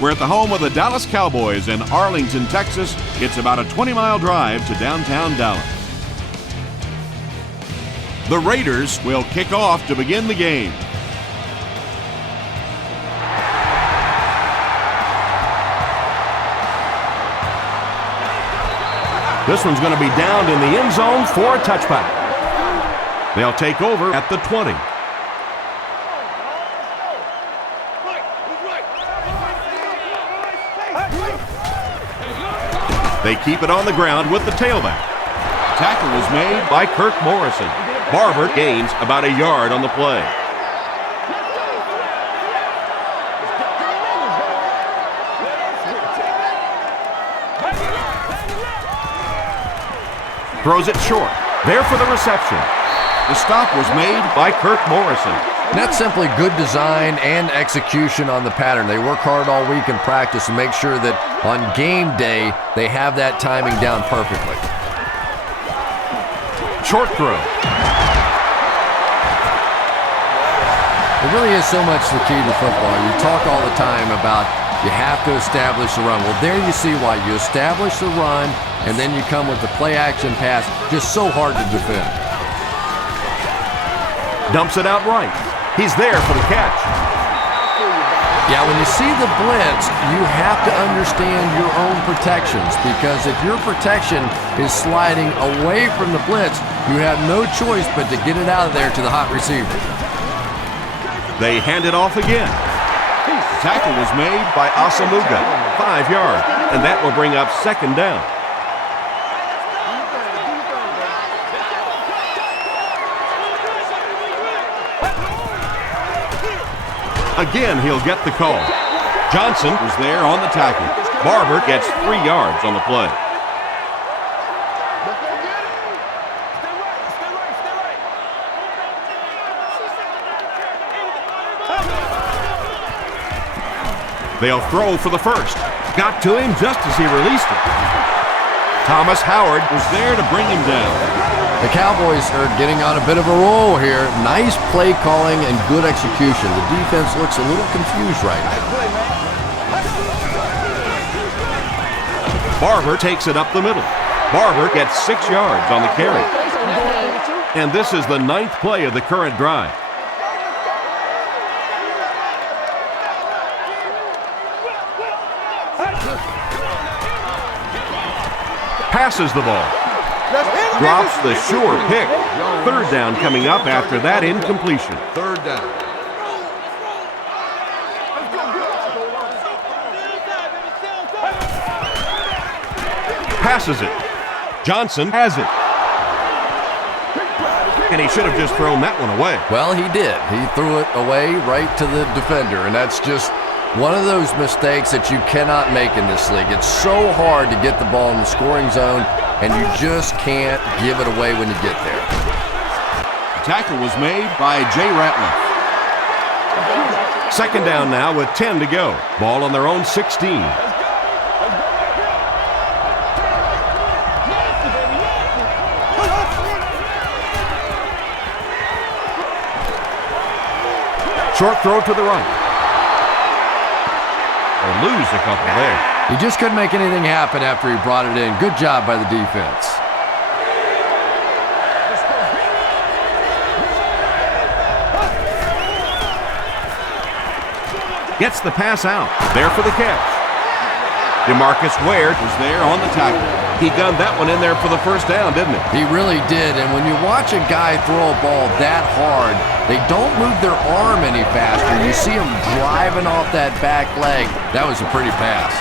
We're at the home of the Dallas Cowboys in Arlington, Texas. It's about a 20-mile drive to downtown Dallas. The Raiders will kick off to begin the game. This one's going to be downed in the end zone for a touchback. They'll take over at the 20. They keep it on the ground with the tailback. Tackle was made by Kirk Morrison. Barber gains about a yard on the play. Throws it short. There for the reception. The stop was made by Kirk Morrison. That's simply good design and execution on the pattern. They work hard all week in practice to make sure that on game day they have that timing down perfectly. Short throw. It really is so much the key to football. You talk all the time about you have to establish the run. Well, there you see why. You establish the run, and then you come with the play-action pass. Just so hard to defend. Dumps it out right. He's there for the catch. Yeah, when you see the blitz, you have to understand your own protections, because if your protection is sliding away from the blitz, you have no choice but to get it out of there to the hot receiver. They hand it off again. Tackle was made by Asamuga, 5 yards, and that will bring up second down. Again, he'll get the call. Johnson was there on the tackle. Barber gets 3 yards on the play. They'll throw for the first. Got to him just as he released it. Thomas Howard was there to bring him down. The Cowboys are getting on a bit of a roll here. Nice play calling and good execution. The defense looks a little confused right now. Barber takes it up the middle. Barber gets 6 yards on the carry. And this is the 9th play of the current drive. Passes the ball. Drops the sure pick. Third down coming up after that incompletion. Third down. Passes it. Johnson has it. And he should have just thrown that one away. Well, he did. He threw it away right to the defender, and that's just one of those mistakes that you cannot make in this league. It's so hard to get the ball in the scoring zone, and you just can't give it away when you get there. The tackle was made by Jay Ratliff. Second down now with 10 to go. Ball on their own 16. Short throw to the right. They lose a couple there. He just couldn't make anything happen after he brought it in. Good job by the defense. Gets the pass out. There for the catch. DeMarcus Ware was there on the tackle. He gunned that one in there for the first down, didn't he? He really did. And when you watch a guy throw a ball that hard, they don't move their arm any faster. You see him driving off that back leg. That was a pretty pass.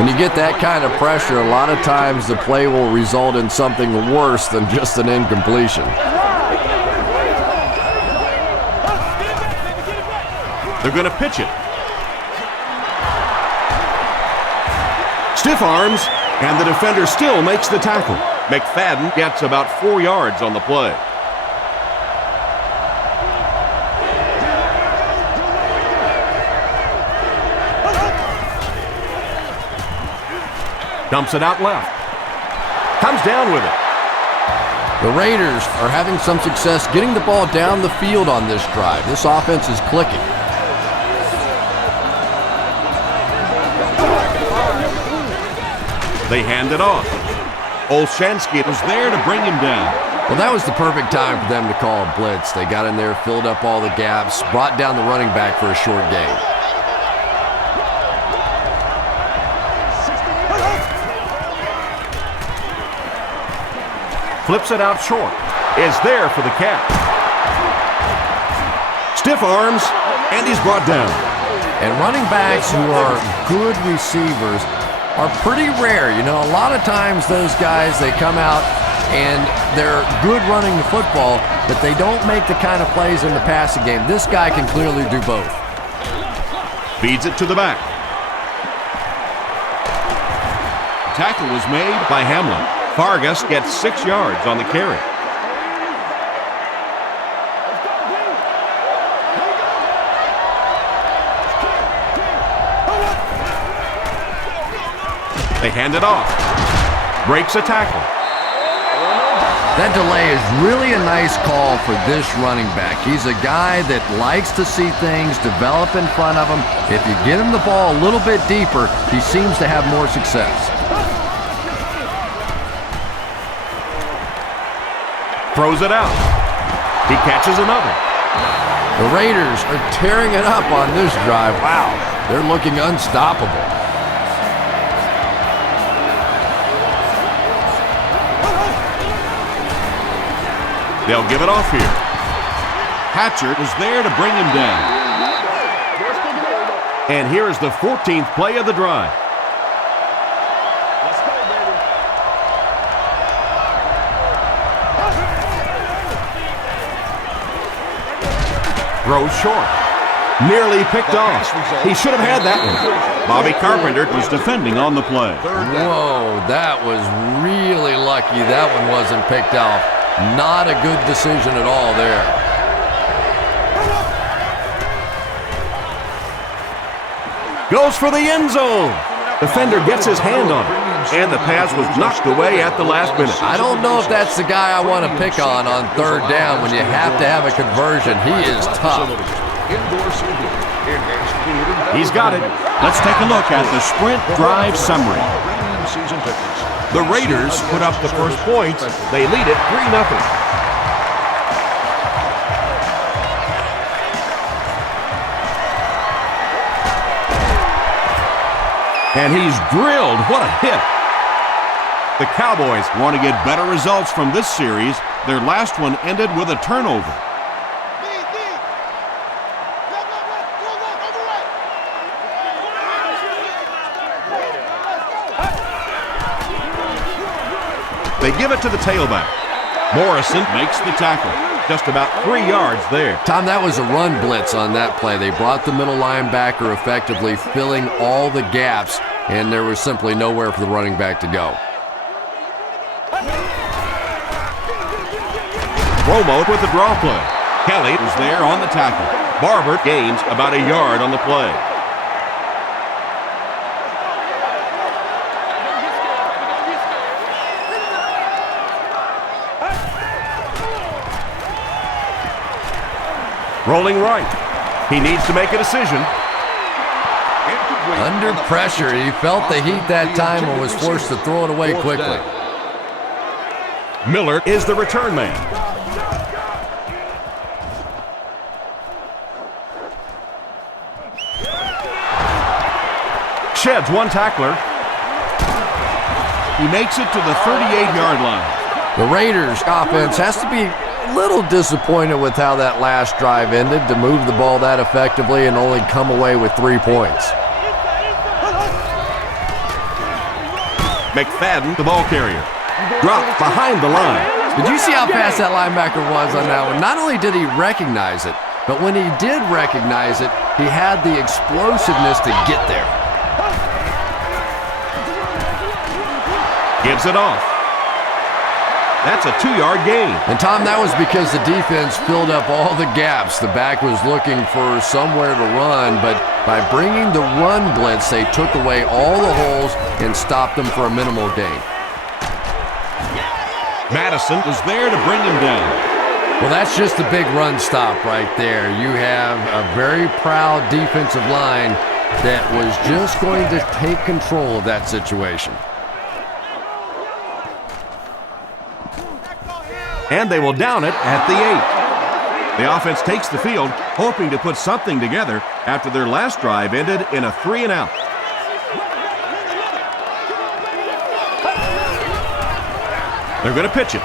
When you get that kind of pressure, a lot of times the play will result in something worse than just an incompletion. They're going to pitch it. Stiff arms, and the defender still makes the tackle. McFadden gets about 4 yards on the play. Dumps it out left. Comes down with it. The Raiders are having some success getting the ball down the field on this drive. This offense is clicking. They hand it off. Olshansky was there to bring him down. Well, that was the perfect time for them to call a blitz. They got in there, filled up all the gaps, brought down the running back for a short gain. Flips it out short. Is there for the catch. Stiff arms, and he's brought down. And running backs who are good receivers are pretty rare. You know, a lot of times those guys, they come out and they're good running the football, but they don't make the kind of plays in the passing game. This guy can clearly do both. Feeds it to the back. Tackle was made by Hamlin. Vargas gets 6 yards on the carry. They hand it off. Breaks a tackle. That delay is really a nice call for this running back. He's a guy that likes to see things develop in front of him. If you get him the ball a little bit deeper, he seems to have more success. Throws it out. He catches another. The Raiders are tearing it up on this drive. Wow, they're looking unstoppable. They'll give it off here. Hatcher was there to bring him down. And here is the 14th play of the drive. Throws short. Nearly picked off. He should have had that one. Bobby Carpenter was defending on the play. Whoa, that was really lucky that one wasn't picked off. Not a good decision at all there. Goes for the end zone. Defender gets his hand on it. And the pass was knocked away at the last minute. I don't know if that's the guy I want to pick on third down when you have to have a conversion. He is tough. He's got it. Let's take a look at the sprint drive summary. The Raiders put up the first points. They lead it 3-0. And he's drilled. What a hit. The Cowboys want to get better results from this series. Their last one ended with a turnover. They give it to the tailback. Morrison makes the tackle. Just about 3 yards there. Tom, that was a run blitz on that play. They brought the middle linebacker effectively, filling all the gaps, and there was simply nowhere for the running back to go. Romo with the draw play. Kelly was there on the tackle. Barber gains about a yard on the play. Rolling right. He needs to make a decision. Under pressure, he felt the heat that time and was forced to throw it away quickly. Miller is the return man. Sheds one tackler. He makes it to the 38-yard line. The Raiders' offense has to be a little disappointed with how that last drive ended, to move the ball that effectively and only come away with 3 points. McFadden, the ball carrier. Dropped behind the line. Did you see how fast that linebacker was on that one? Not only did he recognize it, but when he did recognize it, he had the explosiveness to get there. Gives it off. That's a 2-yard gain. And Tom, that was because the defense filled up all the gaps. The back was looking for somewhere to run, but by bringing the run blitz, they took away all the holes and stopped them for a minimal gain. Madison was there to bring him down. Well, that's just a big run stop right there. You have a very proud defensive line that was just going to take control of that situation. And they will down it at the 8. The offense takes the field, hoping to put something together after their last drive ended in a 3-and-out. They're going to pitch it.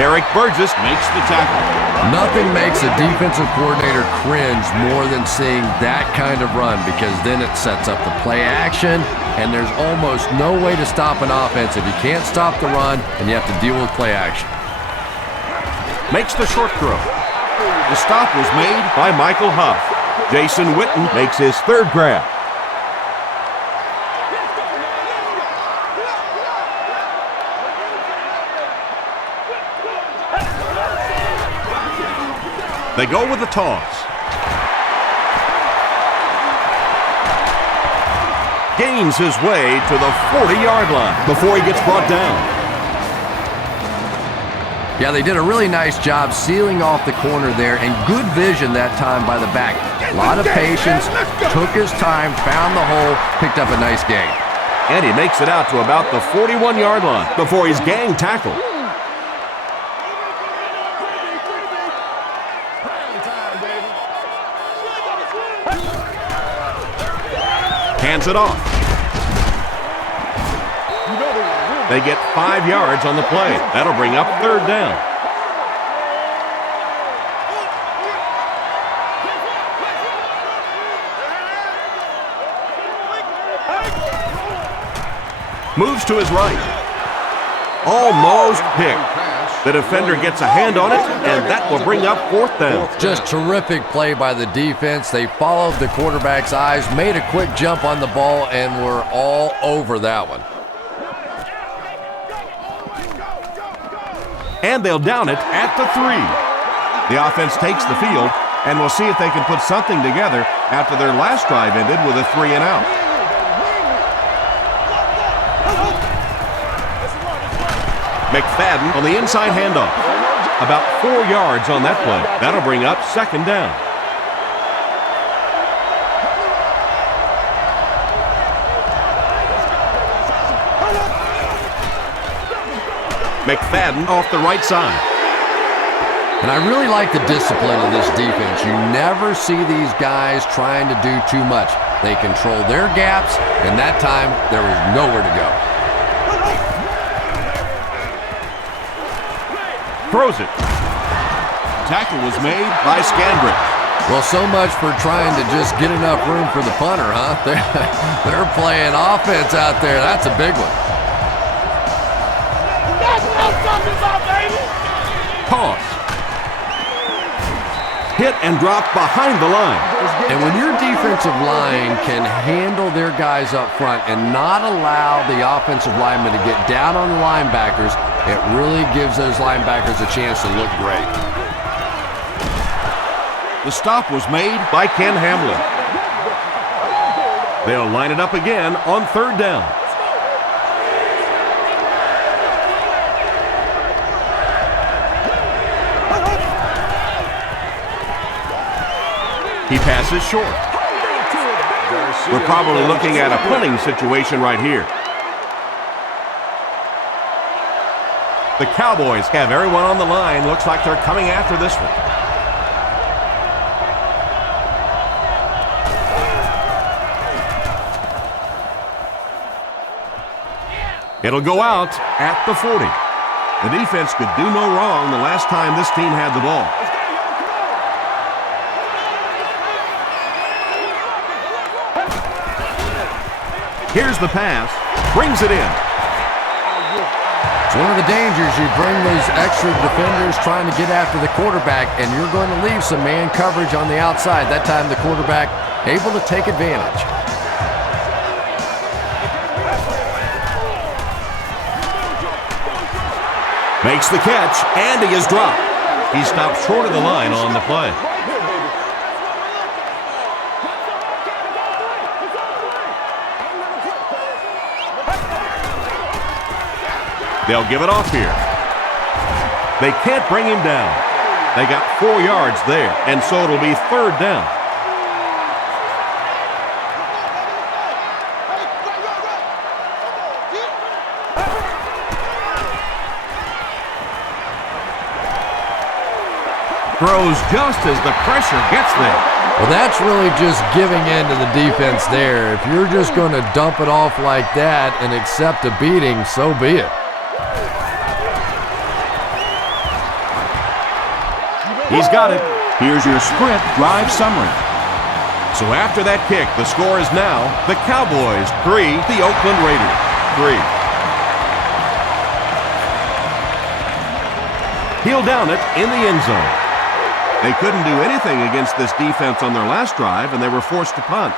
Derek Burgess makes the tackle. Nothing makes a defensive coordinator cringe more than seeing that kind of run, because then it sets up the play action, and there's almost no way to stop an offense if you can't stop the run and you have to deal with play action. Makes the short throw. The stop was made by Michael Huff. Jason Witten makes his third grab. They go with the toss. Gains his way to the 40-yard line before he gets brought down. Yeah, they did a really nice job sealing off the corner there, and good vision that time by the back. A lot of patience, took his time, found the hole, picked up a nice gain. And he makes it out to about the 41-yard line before he's gang tackled. Hands it off. They get 5 yards on the play. That'll bring up third down. Moves to his right. Almost picked. The defender gets a hand on it, and that will bring up fourth down. Just terrific play by the defense. They followed the quarterback's eyes, made a quick jump on the ball, and were all over that one. And they'll down it at the 3. The offense takes the field, and we'll see if they can put something together after their last drive ended with a 3-and-out. McFadden on the inside handoff. About 4 yards on that play. That'll bring up second down. McFadden off the right side. And I really like the discipline of this defense. You never see these guys trying to do too much. They control their gaps, and that time there was nowhere to go. Throws it. Tackle was made by Scandrick. Well, so much for trying to just get enough room for the punter, huh? They're playing offense out there. That's a big one. Toss. Hit and drop behind the line. And when your defensive line can handle their guys up front and not allow the offensive linemen to get down on the linebackers, it really gives those linebackers a chance to look great. The stop was made by Ken Hamlin. They'll line it up again on third down. He passes short. We're probably looking at a punting situation right here. The Cowboys have everyone on the line. Looks like they're coming after this one. It'll go out at the 40. The defense could do no wrong the last time this team had the ball. Here's the pass. Brings it in. It's one of the dangers. You bring those extra defenders trying to get after the quarterback, and you're going to leave some man coverage on the outside. That time the quarterback able to take advantage. Makes the catch, and he is dropped. He stopped short of the line on the play. They'll give it off here. They can't bring him down. They got 4 yards there, and so it'll be third down. Throws just as the pressure gets there. Well, that's really just giving in to the defense there. If you're just going to dump it off like that and accept a beating, so be it. He's got it. Here's your sprint drive summary. So after that kick, the score is now the Cowboys 3, the Oakland Raiders 3. He'll down it in the end zone. They couldn't do anything against this defense on their last drive, and they were forced to punt.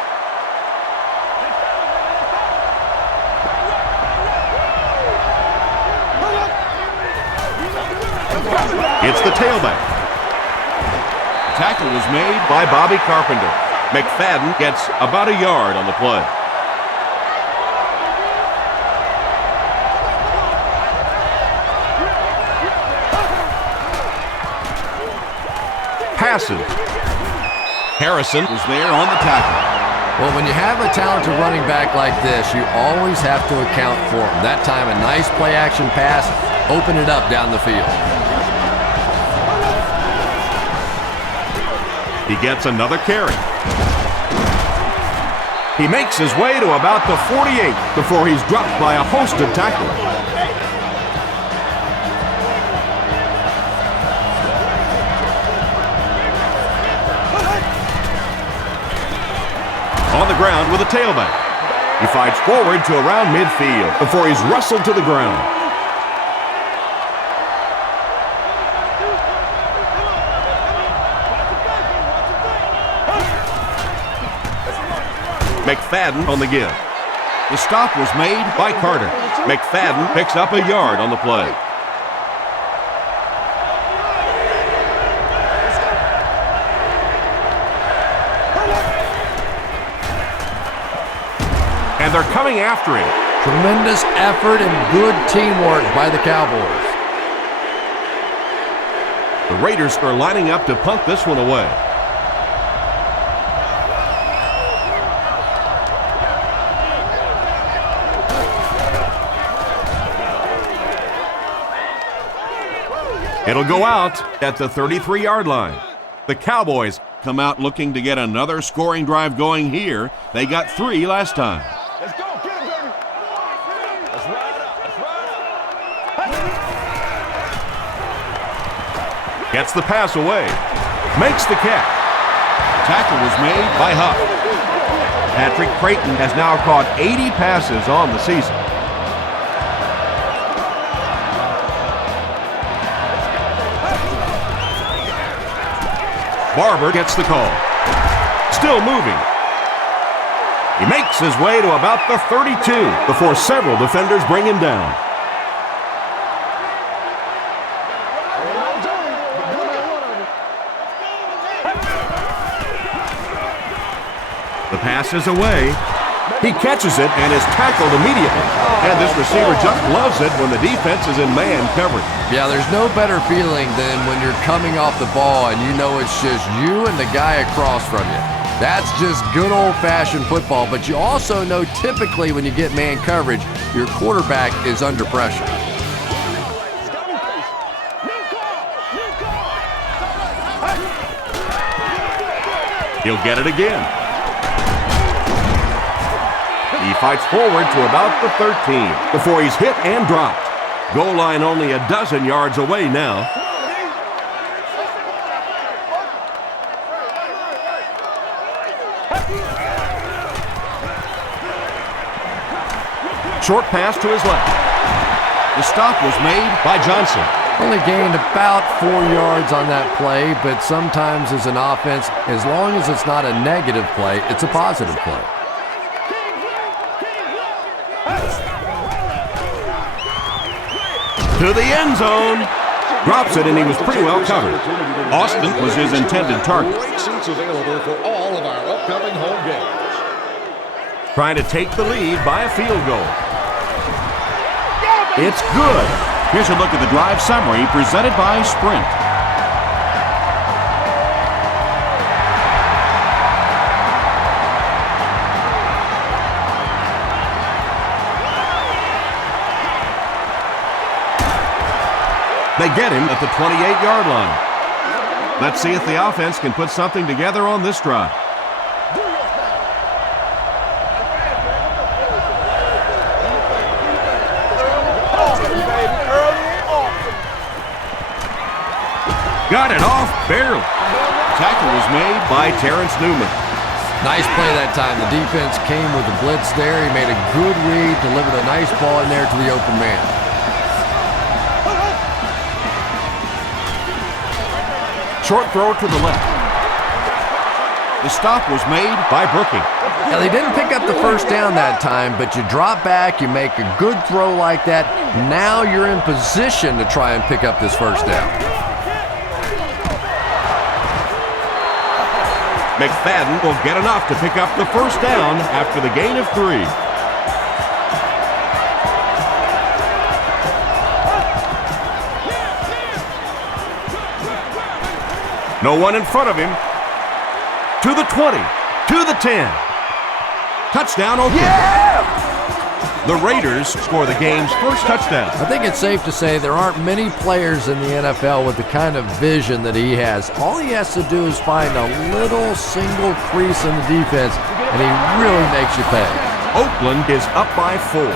It's the tailback. Tackle was made by Bobby Carpenter. McFadden gets about a yard on the play. Passes. Harrison was there on the tackle. Well, when you have a talented running back like this, you always have to account for him. That time, a nice play-action pass, open it up down the field. He gets another carry. He makes his way to about the 48 before he's dropped by a host of tacklers. On the ground with a tailback. He fights forward to around midfield before he's wrestled to the ground. McFadden on the give. The stop was made by Carter. McFadden picks up a yard on the play. And they're coming after him. Tremendous effort and good teamwork by the Cowboys. The Raiders are lining up to punt this one away. It'll go out at the 33-yard line. The Cowboys come out looking to get another scoring drive going here. They got 3 last time. Let's go, get him, baby. Let's ride up, let's ride up. Gets the pass away. Makes the catch. Tackle was made by Huff. Patrick Creighton has now caught 80 passes on the season. Barber gets the call. Still moving. He makes his way to about the 32 before several defenders bring him down. The pass is away. He catches it and is tackled immediately. And this receiver just loves it when the defense is in man coverage. Yeah, there's no better feeling than when you're coming off the ball and you know it's just you and the guy across from you. That's just good old-fashioned football, but you also know typically when you get man coverage, your quarterback is under pressure. He'll get it again. He fights forward to about the 13 before he's hit and dropped. Goal line only a dozen yards away now. Short pass to his left. The stop was made by Johnson. Only gained about 4 yards on that play, but sometimes as an offense, as long as it's not a negative play, it's a positive play. To the end zone. Drops it, and he was pretty well covered. Austin was his intended target. Great seats available for all of our upcoming home games. Trying to take the lead by a field goal. It's good. Here's a look at the drive summary presented by Sprint. They get him at the 28-yard line. Let's see if the offense can put something together on this drive. Got it off barely. Tackle was made by Terrence Newman. Nice play that time. The defense came with the blitz there. He made a good read, delivered a nice ball in there to the open man. Short throw to the left. The stop was made by Brooking. Now, they didn't pick up the first down that time, but you drop back, you make a good throw like that. Now you're in position to try and pick up this first down. McFadden will get enough to pick up the first down after the gain of 3. No one in front of him. To the 20, to the 10. Touchdown, Oakland. Yeah! The Raiders score the game's first touchdown. I think it's safe to say there aren't many players in the NFL with the kind of vision that he has. All he has to do is find a little single crease in the defense, and he really makes you pay. Oakland is up by 4.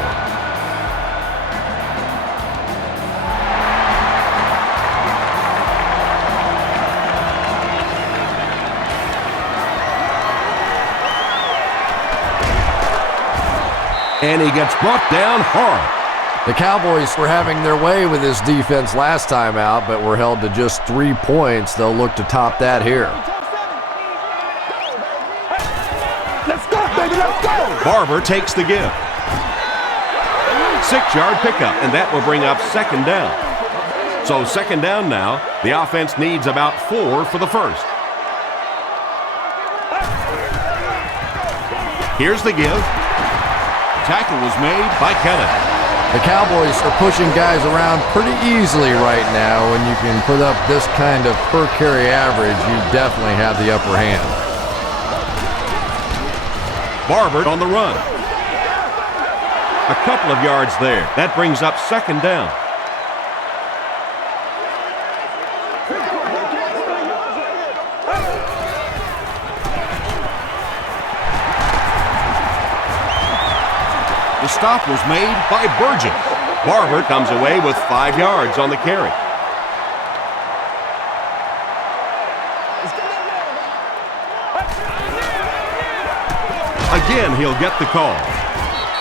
And he gets brought down hard. The Cowboys were having their way with this defense last time out, but were held to just 3 points. They'll look to top that here. Let's go, baby, let's go! Barber takes the give. 6-yard pickup, and that will bring up second down. So second down now. The offense needs about 4 for the first. Here's the give. Tackle was made by Kenneth. The Cowboys are pushing guys around pretty easily right now. When you can put up this kind of per carry average, you definitely have the upper hand. Barber on the run. A couple of yards there. That brings up second down. The stop was made by Burgess. Barber comes away with 5 yards on the carry. Again, he'll get the call.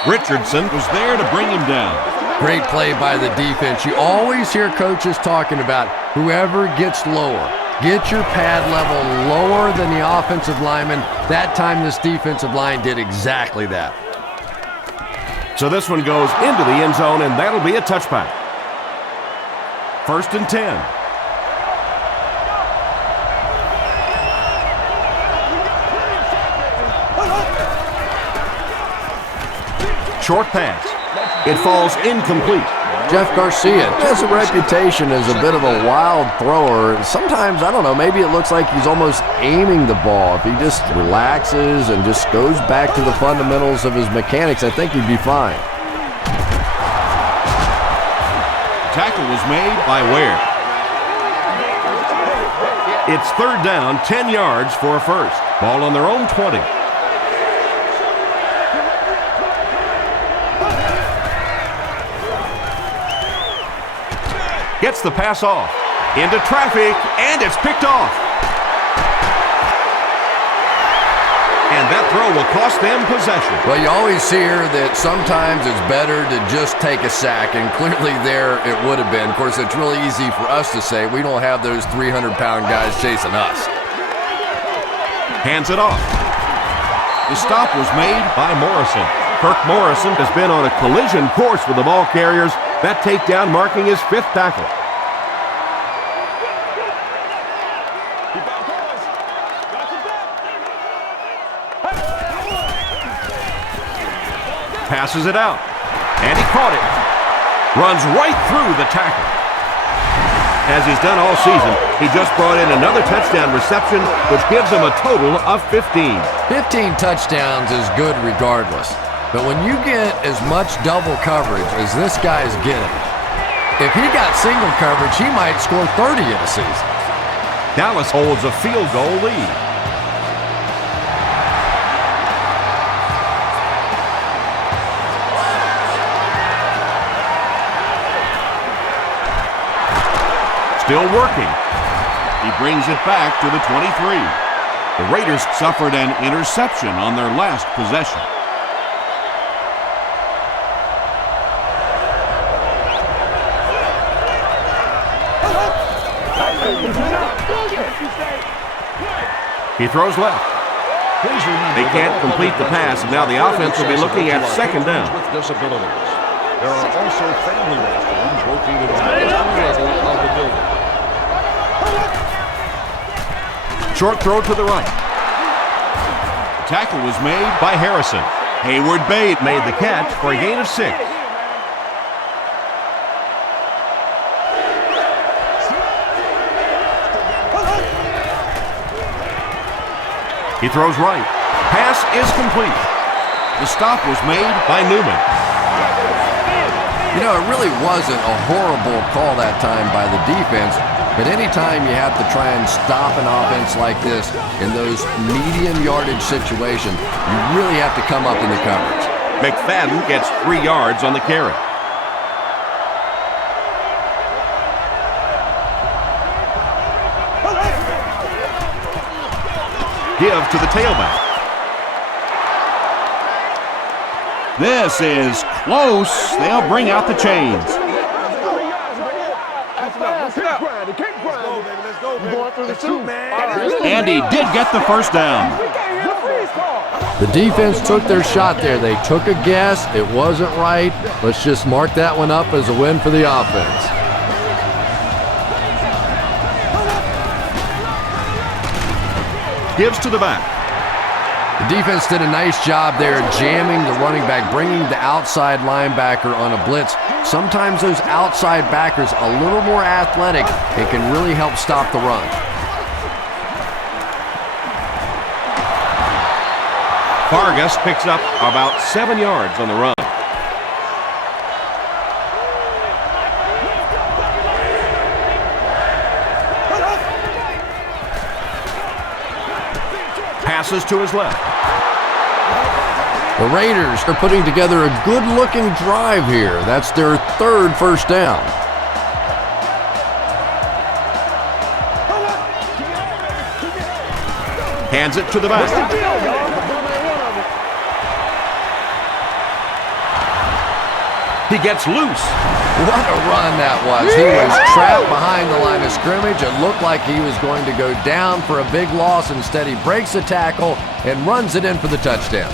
Richardson was there to bring him down. Great play by the defense. You always hear coaches talking about whoever gets lower. Get your pad level lower than the offensive lineman. That time this defensive line did exactly that. So this one goes into the end zone, and that'll be a touchback. 1st and 10. Short pass. It falls incomplete. Jeff Garcia has a reputation as a bit of a wild thrower. Sometimes, I don't know, maybe it looks like he's almost aiming the ball. If he just relaxes and just goes back to the fundamentals of his mechanics, I think he'd be fine. Tackle was made by Ware. It's 3rd down, 10 yards for a first. Ball on their own 20. Gets the pass off. Into traffic, and it's picked off. And that throw will cost them possession. Well, you always hear that sometimes it's better to just take a sack, and clearly there it would have been. Of course, it's really easy for us to say. We don't have those 300-pound guys chasing us. Hands it off. The stop was made by Morrison. Kirk Morrison has been on a collision course with the ball carriers. That takedown marking his 5th tackle. Passes it out, and he caught it. Runs right through the tackle. As he's done all season, he just brought in another touchdown reception, which gives him a total of 15. 15 touchdowns is good regardless. But when you get as much double coverage as this guy's getting, if he got single coverage, he might score 30 in a season. Dallas holds a field goal lead. Still working. He brings it back to the 23. The Raiders suffered an interception on their last possession. He throws left. They can't complete the pass, and now the offense will be looking at second down. There are also family restaurants located on every level of the building. Short throw to the right. Tackle was made by Harrison. Hayward Bade made the catch for a gain of 6. He throws right. Pass is complete. The stop was made by Newman. You know, it really wasn't a horrible call that time by the defense, but anytime you have to try and stop an offense like this in those medium yardage situations, you really have to come up in the coverage. McFadden gets 3 yards on the carry. Give to the tailback. This is close. They'll bring out the chains. And he did get the first down. The defense took their shot there. They took a guess. It wasn't right. Let's just mark that one up as a win for the offense. Gives to the back. The defense did a nice job there jamming the running back, bringing the outside linebacker on a blitz. Sometimes those outside backers a little more athletic and can really help stop the run. Vargas picks up about 7 yards on the run. Passes to his left. The Raiders are putting together a good-looking drive here. That's their 3rd first down. Hands it to the back. He gets loose. What a run that was. He was trapped behind the line of scrimmage. It looked like he was going to go down for a big loss. Instead, he breaks the tackle and runs it in for the touchdown.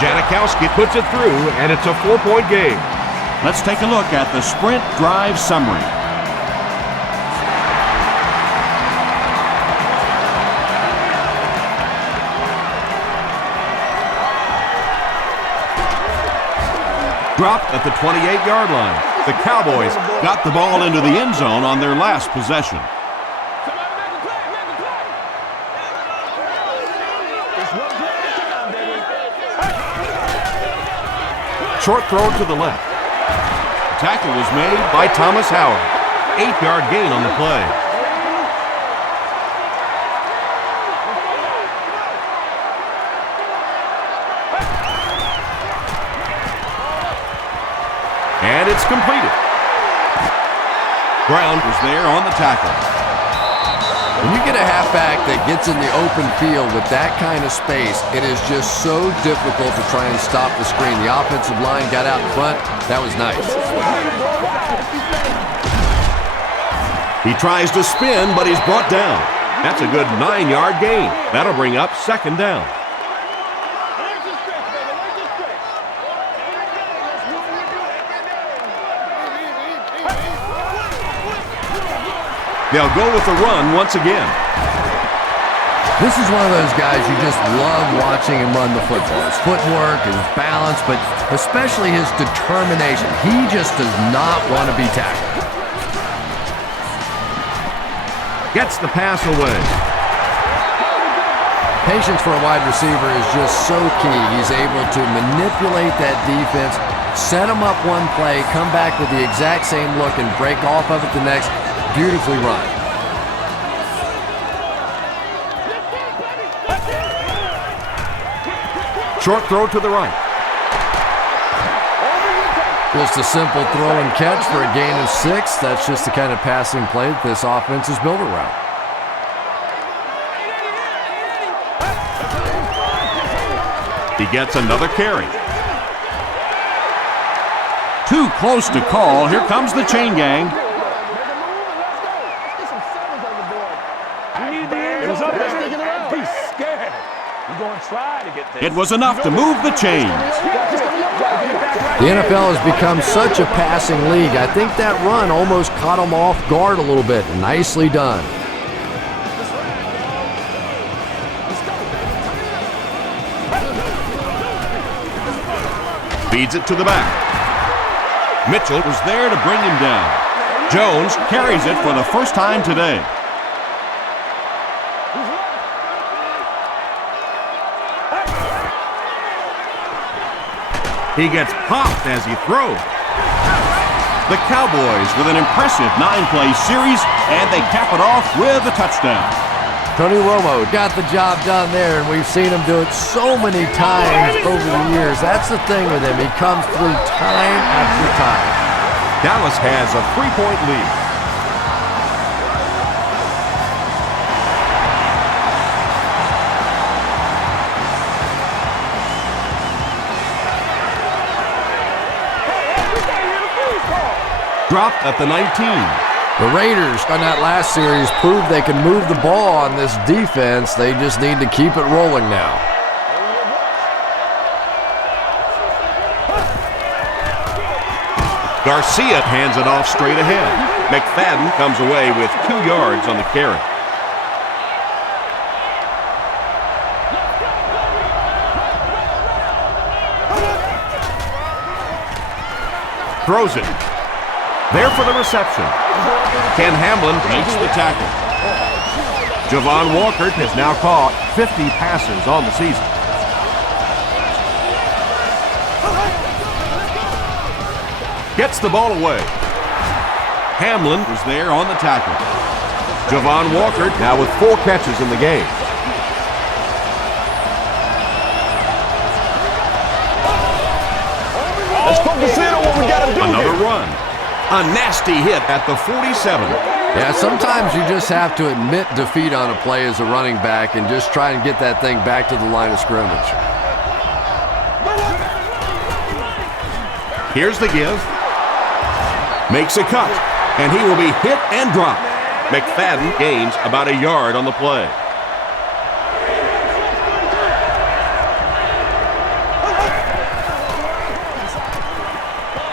Janikowski puts it through, and it's a 4-point game. Let's take a look at the sprint drive summary. Dropped at the 28-yard line. The Cowboys got the ball into the end zone on their last possession. Short throw to the left. Tackle was made by Thomas Howard. 8-yard gain on the play. And it's completed. Brown was there on the tackle. When you get a halfback that gets in the open field with that kind of space, it is just so difficult to try and stop the screen. The offensive line got out in front. That was nice. He tries to spin, but he's brought down. That's a good 9-yard gain. That'll bring up second down. They'll go with the run once again. This is one of those guys you just love watching him run the football. His footwork, his balance, but especially his determination. He just does not want to be tackled. Gets the pass away. Patience for a wide receiver is just so key. He's able to manipulate that defense, set them up one play, come back with the exact same look, and break off of it the next. beautifully run. Short throw to the right. Just a simple throw and catch for a gain of 6. That's just the kind of passing play that this offense is built around. He gets another carry. Too close to call. Here comes the chain gang. It was enough to move the chains. The NFL has become such a passing league. I think that run almost caught him off guard a little bit. Nicely done. Feeds it to the back. Mitchell was there to bring him down. Jones carries it for the first time today. He gets popped as he throws. The Cowboys with an impressive 9-play series, and they cap it off with a touchdown. Tony Romo got the job done there, and we've seen him do it so many times over the years. That's the thing with him. He comes through time after time. Dallas has a 3-point lead. Dropped at the 19. The Raiders on that last series proved they can move the ball on this defense. They just need to keep it rolling now. Garcia hands it off straight ahead. McFadden comes away with 2 yards on the carry. Throws it. There for the reception. Ken Hamlin makes the tackle. Javon Walker has now caught 50 passes on the season. Gets the ball away. Hamlin was there on the tackle. Javon Walker now with 4 catches in the game. Let's focus in on what we got to do. Another run. A nasty hit at the 47. Yeah, sometimes you just have to admit defeat on a play as a running back and just try and get that thing back to the line of scrimmage. Here's the give. Makes a cut, and he will be hit and dropped. McFadden gains about a yard on the play.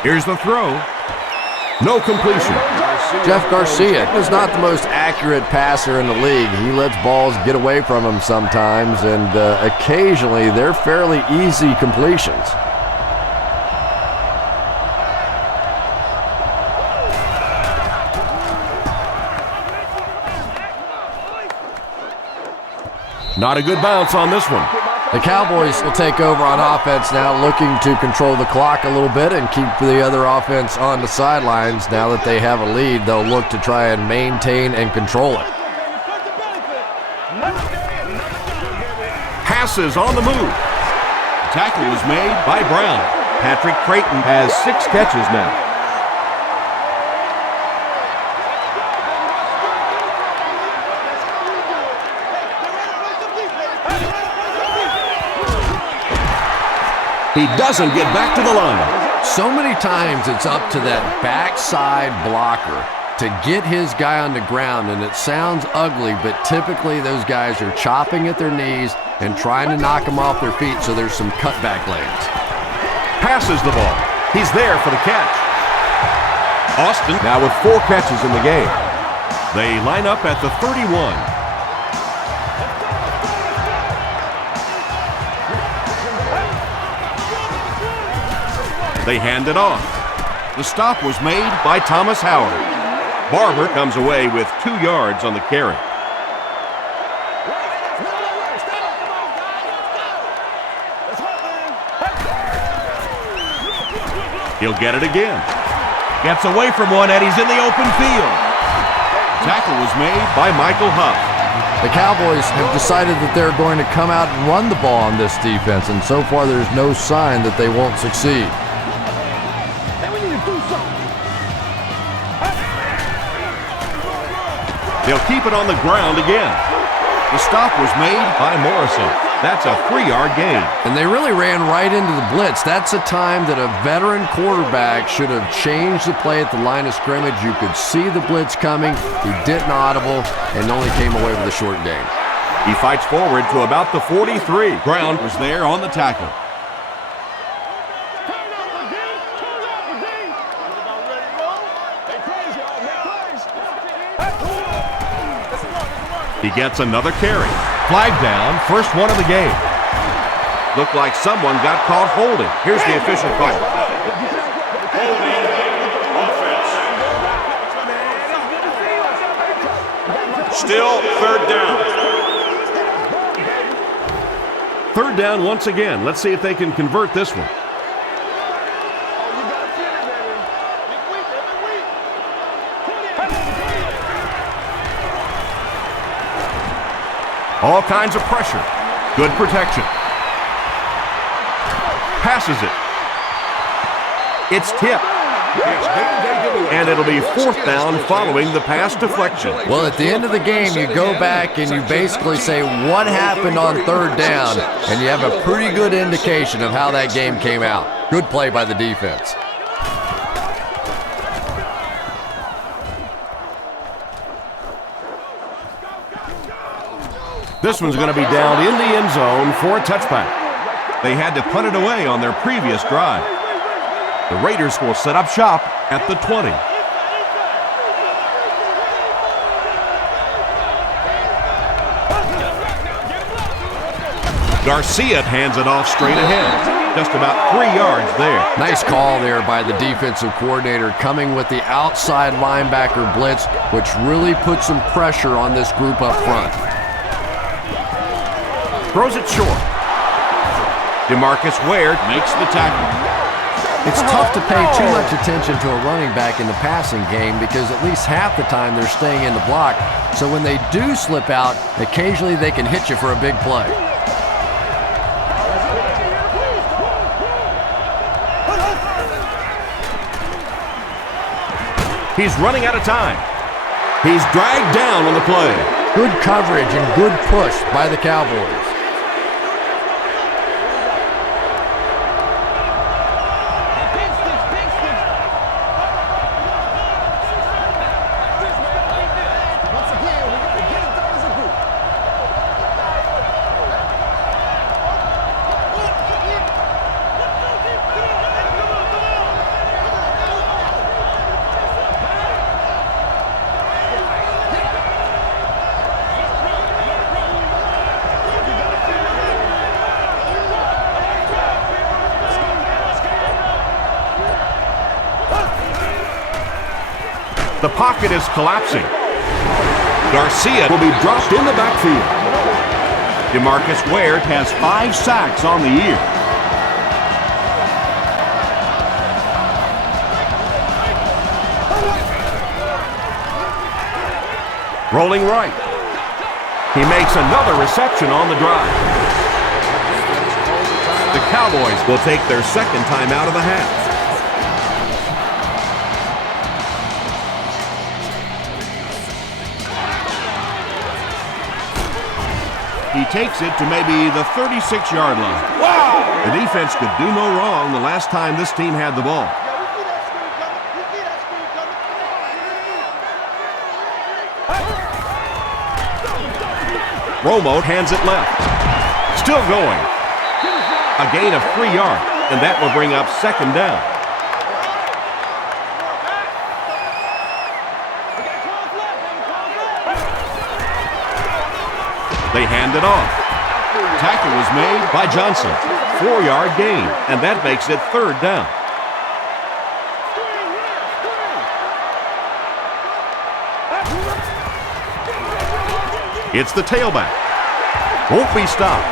Here's the throw. No completion. Jeff Garcia is not the most accurate passer in the league. He lets balls get away from him sometimes, and occasionally they're fairly easy completions. Not a good bounce on this one. The Cowboys will take over on offense now, looking to control the clock a little bit and keep the other offense on the sidelines. Now that they have a lead, they'll look to try and maintain and control it. Passes on the move. Tackle was made by Brown. Patrick Creighton has 6 catches now. He doesn't get back to the line. So many times it's up to that backside blocker to get his guy on the ground, and it sounds ugly, but typically those guys are chopping at their knees and trying to knock them off their feet, so there's some cutback lanes. Passes the ball. He's there for the catch. Austin now with 4 catches in the game. They line up at the 31. They hand it off. The stop was made by Thomas Howard. Barber comes away with 2 yards on the carry. He'll get it again. Gets away from one, and he's in the open field. tackle was made by Michael Huff. The Cowboys have decided that they're going to come out and run the ball on this defense, and so far there's no sign that they won't succeed. They'll keep it on the ground again. The stop was made by Morrison. That's a 3-yard gain. And they really ran right into the blitz. That's a time that a veteran quarterback should have changed the play at the line of scrimmage. You could see the blitz coming. He didn't audible and only came away with a short gain. He fights forward to about the 43. Brown was there on the tackle. He gets another carry. Flag down, first one of the game. Looked like someone got caught holding. Here's the official call. Holding offense. Still third down. Third down once again. Let's see if they can convert this one. All kinds of pressure. Good protection. Passes it. It's tipped. And it'll be fourth down following the pass deflection. Well, at the end of the game, you go back and you basically say what happened on third down, and you have a pretty good indication of how that game came out. Good play by the defense. This one's going to be down in the end zone for a touchback. They had to punt it away on their previous drive. The Raiders will set up shop at the 20. Garcia hands it off straight ahead. Just about 3 yards there. Nice call there by the defensive coordinator, coming with the outside linebacker blitz, which really put some pressure on this group up front. Throws it short. DeMarcus Ware makes the tackle. It's tough to pay too much attention to a running back in the passing game because at least half the time they're staying in the block. So when they do slip out, occasionally they can hit you for a big play. He's running out of time. He's dragged down on the play. Good coverage and good push by the Cowboys. The pocket is collapsing. Garcia will be dropped in the backfield. DeMarcus Ware has 5 sacks on the year. Rolling right. He makes another reception on the drive. The Cowboys will take their second time out of the half. He takes it to maybe the 36-yard line. Wow! The defense could do no wrong the last time this team had the ball. Romo hands it left. Still going. A gain of 3 yards, and that will bring up second down. They hand it off. Tackle was made by Johnson. 4-yard gain, and that makes it third down. It's the tailback. Won't be stopped.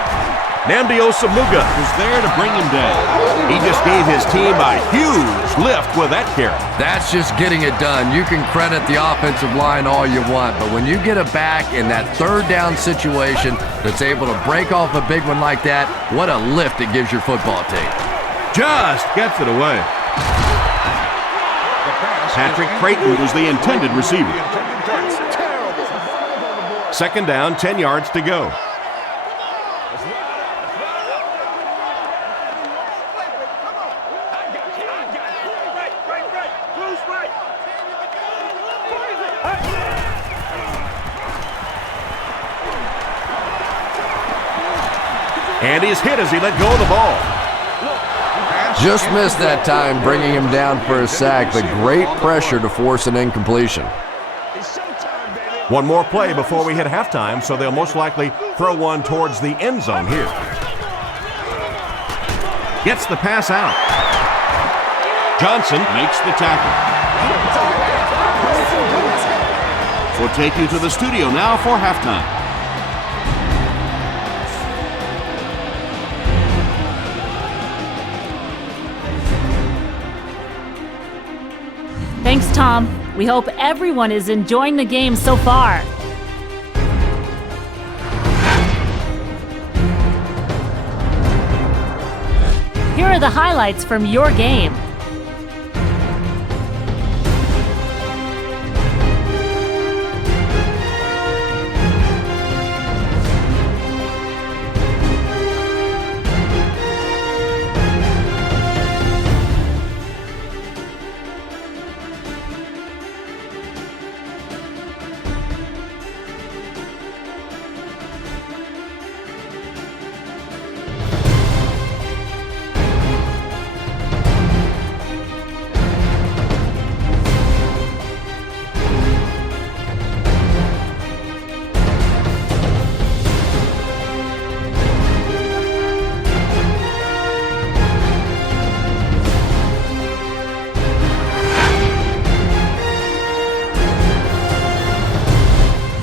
Namdi Osamuga was there to bring him down. He just gave his team a huge lift with that carry. That's just getting it done. You can credit the offensive line all you want, but when you get it back in that third down situation that's able to break off a big one like that, what a lift it gives your football team. Just gets it away. Patrick Creighton was the intended receiver. Second down, 10 yards to go. And he's hit as he let go of the ball. Just missed that time, bringing him down for a sack, but great pressure to force an incompletion. One more play before we hit halftime, so they'll most likely throw one towards the end zone here. Gets the pass out. Johnson makes the tackle. We'll take you to the studio now for halftime. Thanks, Tom. We hope everyone is enjoying the game so far. Here are the highlights from your game.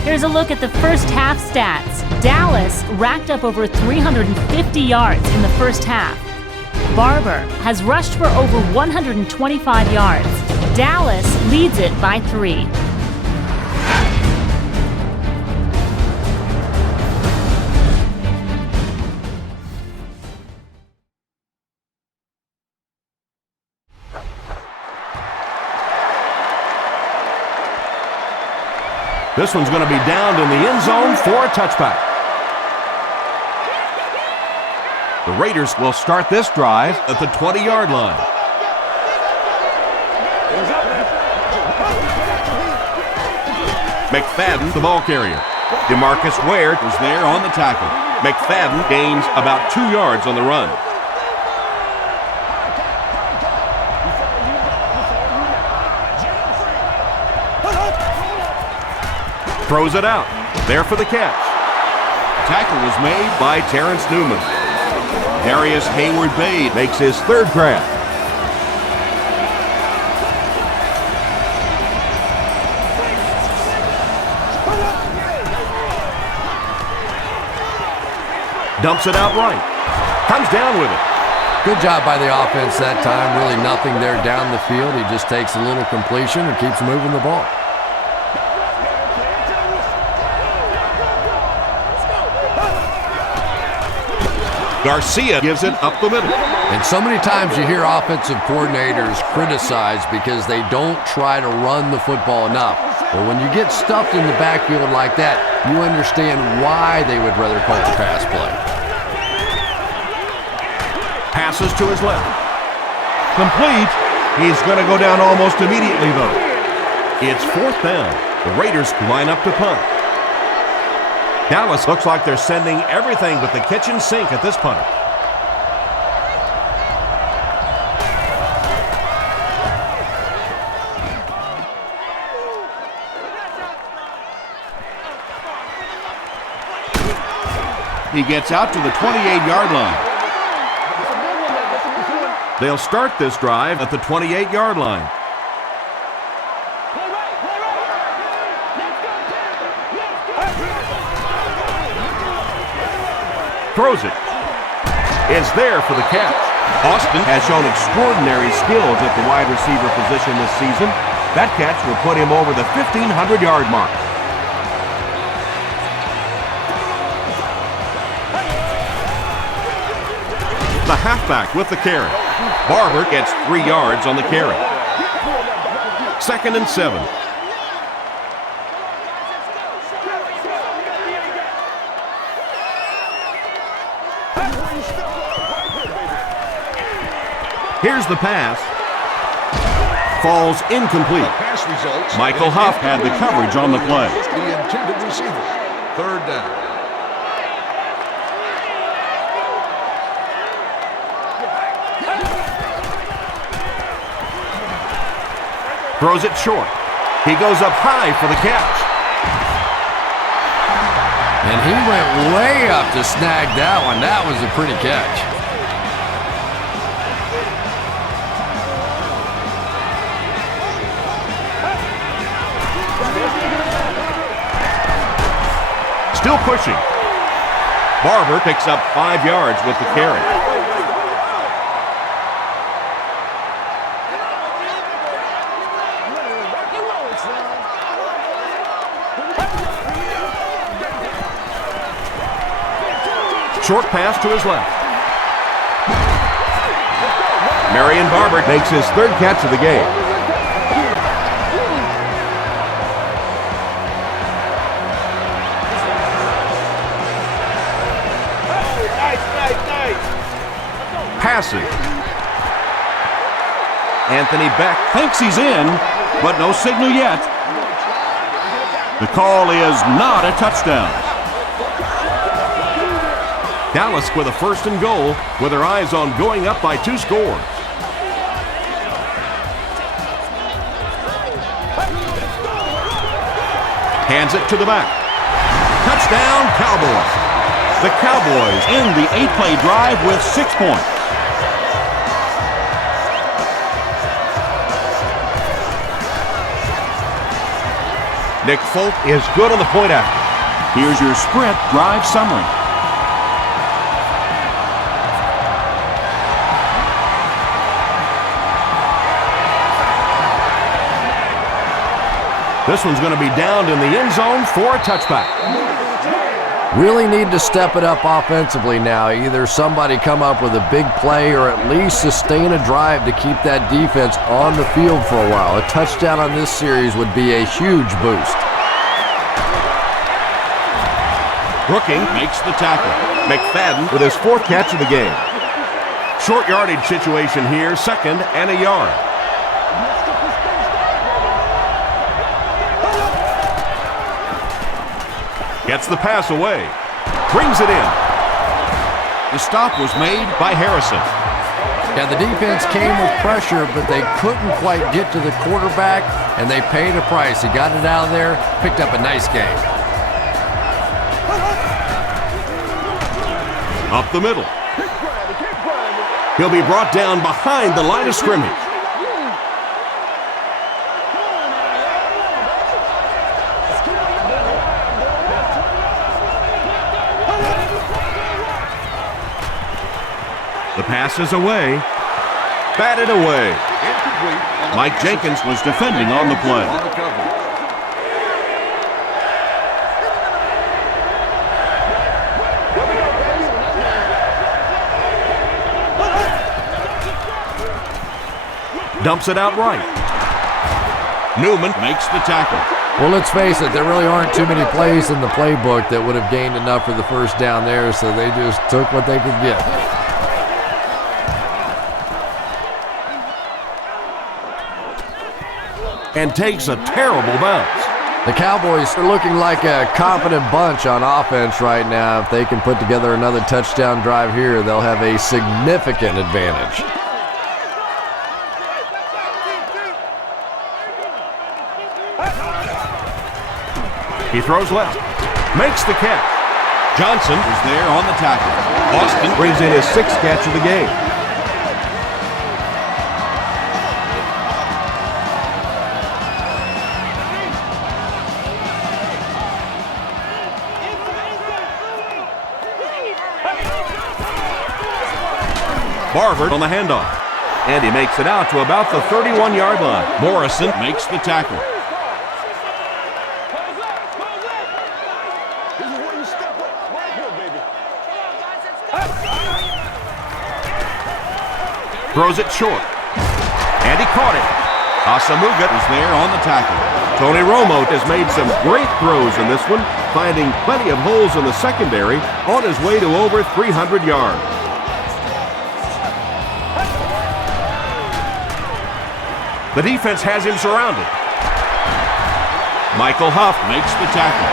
Here's a look at the first half stats. Dallas racked up over 350 yards in the first half. Barber has rushed for over 125 yards. Dallas leads it by 3. This one's going to be downed in the end zone for a touchback. The Raiders will start this drive at the 20-yard line. McFadden, the ball carrier. DeMarcus Ware was there on the tackle. McFadden gains about 2 yards on the run. Throws it out. There for the catch. Tackle was made by Terrence Newman. Darius Hayward-Bay makes his third grab. Dumps it out right. Comes down with it. Good job by the offense that time. Really nothing there down the field. He just takes a little completion and keeps moving the ball. Garcia gives it up the middle. And so many times you hear offensive coordinators criticized because they don't try to run the football enough. But when you get stuffed in the backfield like that, you understand why they would rather call the pass play. Passes to his left. Complete. He's going to go down almost immediately, though. It's fourth down. The Raiders line up to punt. Dallas looks like they're sending everything but the kitchen sink at this punt. He gets out to the 28-yard line. They'll start this drive at the 28-yard line. Throws it. is there for the catch. Austin has shown extraordinary skills at the wide receiver position this season. That catch will put him over the 1,500-yard mark. The halfback with the carry. Barber gets 3 yards on the carry. 2nd and 7. Here's the pass. Falls incomplete. Michael Huff had the coverage on the play. The intended receiver. 3rd down. Throws it short. He goes up high for the catch. And he went way up to snag that one. That was a pretty catch. Still pushing. Barber picks up 5 yards with the carry. Short pass to his left. Marion Barber makes his 3rd catch of the game. Passing. Anthony Beck thinks he's in, but no signal yet. The call is not a touchdown. Dallas with a 1st and goal with their eyes on going up by 2 scores. Hands it to the back. Touchdown, Cowboys. The Cowboys end the 8-play drive with 6 points. Nick Folk is good on the point after. Here's your sprint drive summary. This one's going to be downed in the end zone for a touchback. Really need to step it up offensively now. Either somebody come up with a big play or at least sustain a drive to keep that defense on the field for a while. A touchdown on this series would be a huge boost. Brooking makes the tackle. McFadden with his 4th catch of the game. Short yardage situation here, 2nd and a yard. Gets the pass away. Brings it in. The stop was made by Harrison. Yeah, the defense came with pressure, but they couldn't quite get to the quarterback, and they paid a price. He got it out of there, picked up a nice game. Up the middle. He'll be brought down behind the line of scrimmage. The pass is away. Batted away. Mike Jenkins was defending on the play. Dumps it out right. Newman makes the tackle. Well, let's face it, there really aren't too many plays in the playbook that would have gained enough for the 1st down there, so they just took what they could get. And takes a terrible bounce. The Cowboys are looking like a confident bunch on offense right now. If they can put together another touchdown drive here, they'll have a significant advantage. He throws left. Makes the catch. Johnson is there on the tackle. Austin brings in his 6th catch of the game. Barber on the handoff. And he makes it out to about the 31-yard line. Morrison makes the tackle. This is where you step up right here, baby. Throws it short. And he caught it. Asamuga is there on the tackle. Tony Romo has made some great throws in this one, finding plenty of holes in the secondary on his way to over 300 yards. The defense has him surrounded. Michael Huff makes the tackle.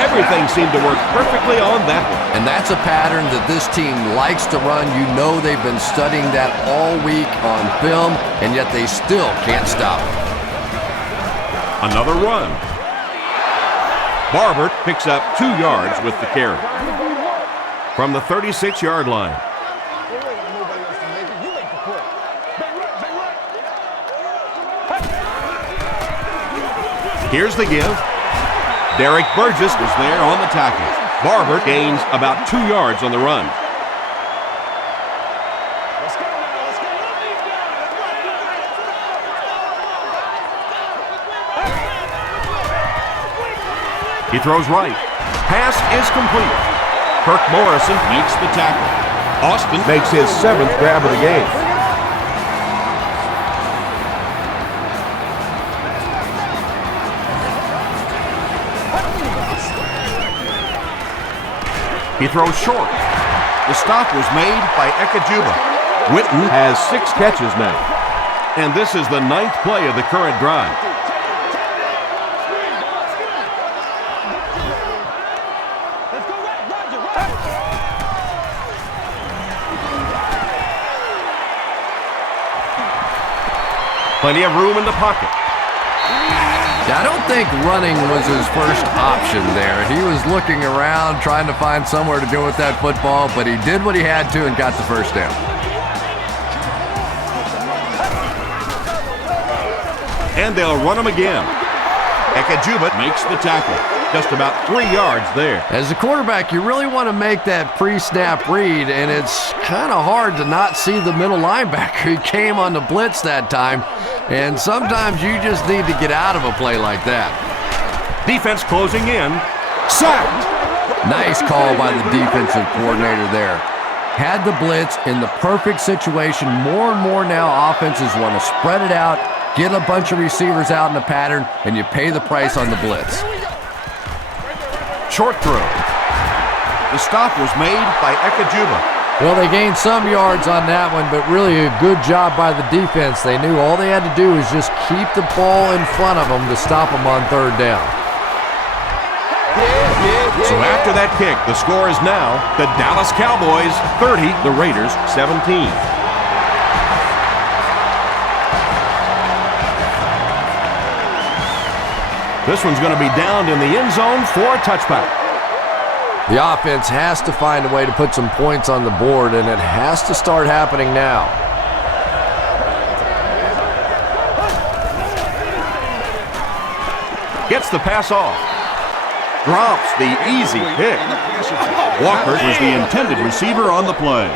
Everything seemed to work perfectly on that one. And that's a pattern that this team likes to run. You know they've been studying that all week on film, and yet they still can't stop it. Another run. Barber picks up 2 yards with the carry. From the 36-yard line. Here's the give. Derek Burgess is there on the tackle. Barber gains about 2 yards on the run. He throws right. Pass is complete. Kirk Morrison makes the tackle. Austin makes his 7th grab of the game. He throws short. The stop was made by Ekajuba. Witten has 6 catches now. And this is the 9th play of the current drive. Plenty of room in the pocket. I don't think running was his first option there. He was looking around, trying to find somewhere to go with that football, but he did what he had to and got the first down. And they'll run him again. Ekajuba makes the tackle. Just about 3 yards there. As a quarterback, you really want to make that pre-snap read, and it's kind of hard to not see the middle linebacker. He came on the blitz that time, and sometimes you just need to get out of a play like that. Defense closing in. Sacked. Nice call by the defensive coordinator there. Had the blitz in the perfect situation. More and more now offenses want to spread it out, get a bunch of receivers out in a pattern, and you pay the price on the blitz. Short throw. The stop was made by Ekajuba. Well, they gained some yards on that one, but really a good job by the defense. They knew all they had to do was just keep the ball in front of them to stop them on 3rd down. So after that kick, the score is now the Dallas Cowboys 30, the Raiders 17. This one's going to be downed in the end zone for a touchback. The offense has to find a way to put some points on the board, and it has to start happening now. Gets the pass off. Drops the easy pick. Walker was the intended receiver on the play.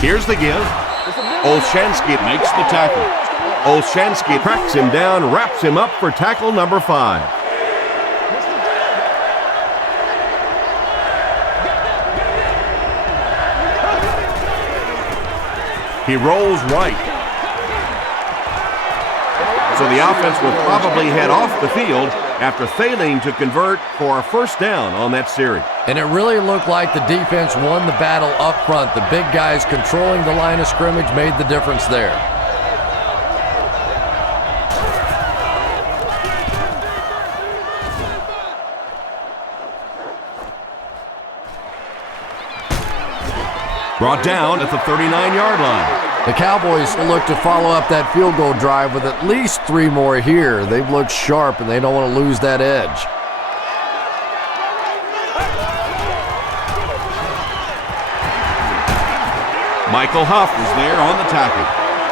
Here's the give. Olshansky makes the tackle. Olshansky tracks him down, wraps him up for tackle number 5. He rolls right. So the offense will probably head off the field after failing to convert for a first down on that series. And it really looked like the defense won the battle up front. The big guys controlling the line of scrimmage made the difference there. Brought down at the 39-yard line. The Cowboys look to follow up that field goal drive with at least 3 more here. They've looked sharp, and they don't want to lose that edge. Michael Huff was there on the tackle.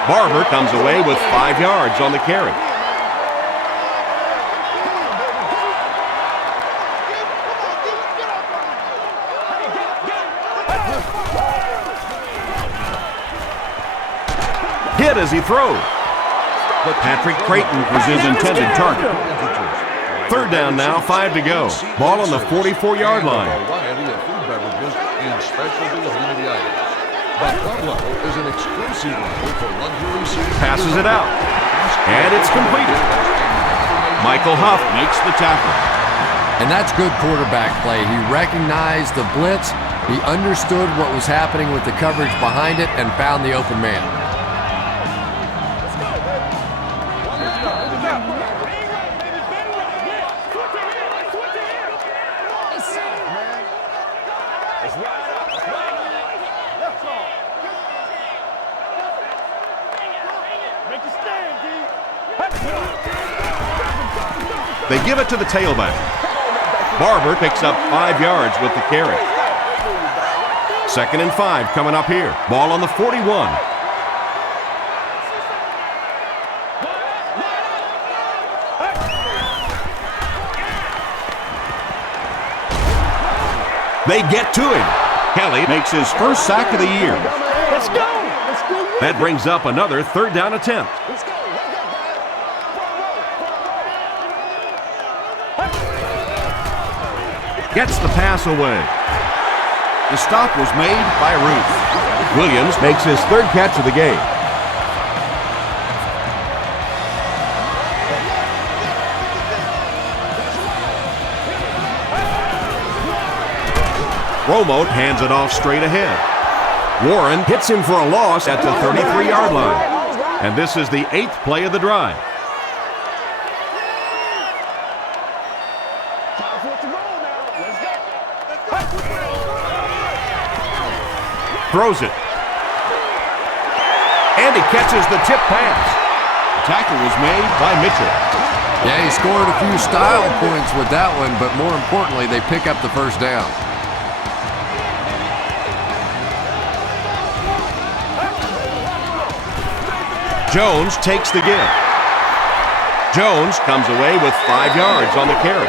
Barber comes away with 5 yards on the carry. Hit as he throws. Patrick Creighton was his intended target. Third down now, 5 to go. Ball on the 44-yard line. Passes it out. And it's completed. Michael Huff makes the tackle. And that's good quarterback play. He recognized the blitz. He understood what was happening with the coverage behind it and found the open man. They give it to the tailback. Barber picks up 5 yards with the carry. 2nd and 5 coming up here. Ball on the 41. They get to him. Kelly makes his first sack of the year. Let's go. That brings up another 3rd down attempt. Gets the pass away. The stop was made by Ruth. Williams makes his 3rd catch of the game. Romo hands it off straight ahead. Warren hits him for a loss at the 33-yard line. And this is the 8th play of the drive. Throws it. And he catches the tip pass. The tackle was made by Mitchell. Yeah, he scored a few style points with that one, but more importantly, they pick up the first down. Jones takes the give. Jones comes away with 5 yards on the carry.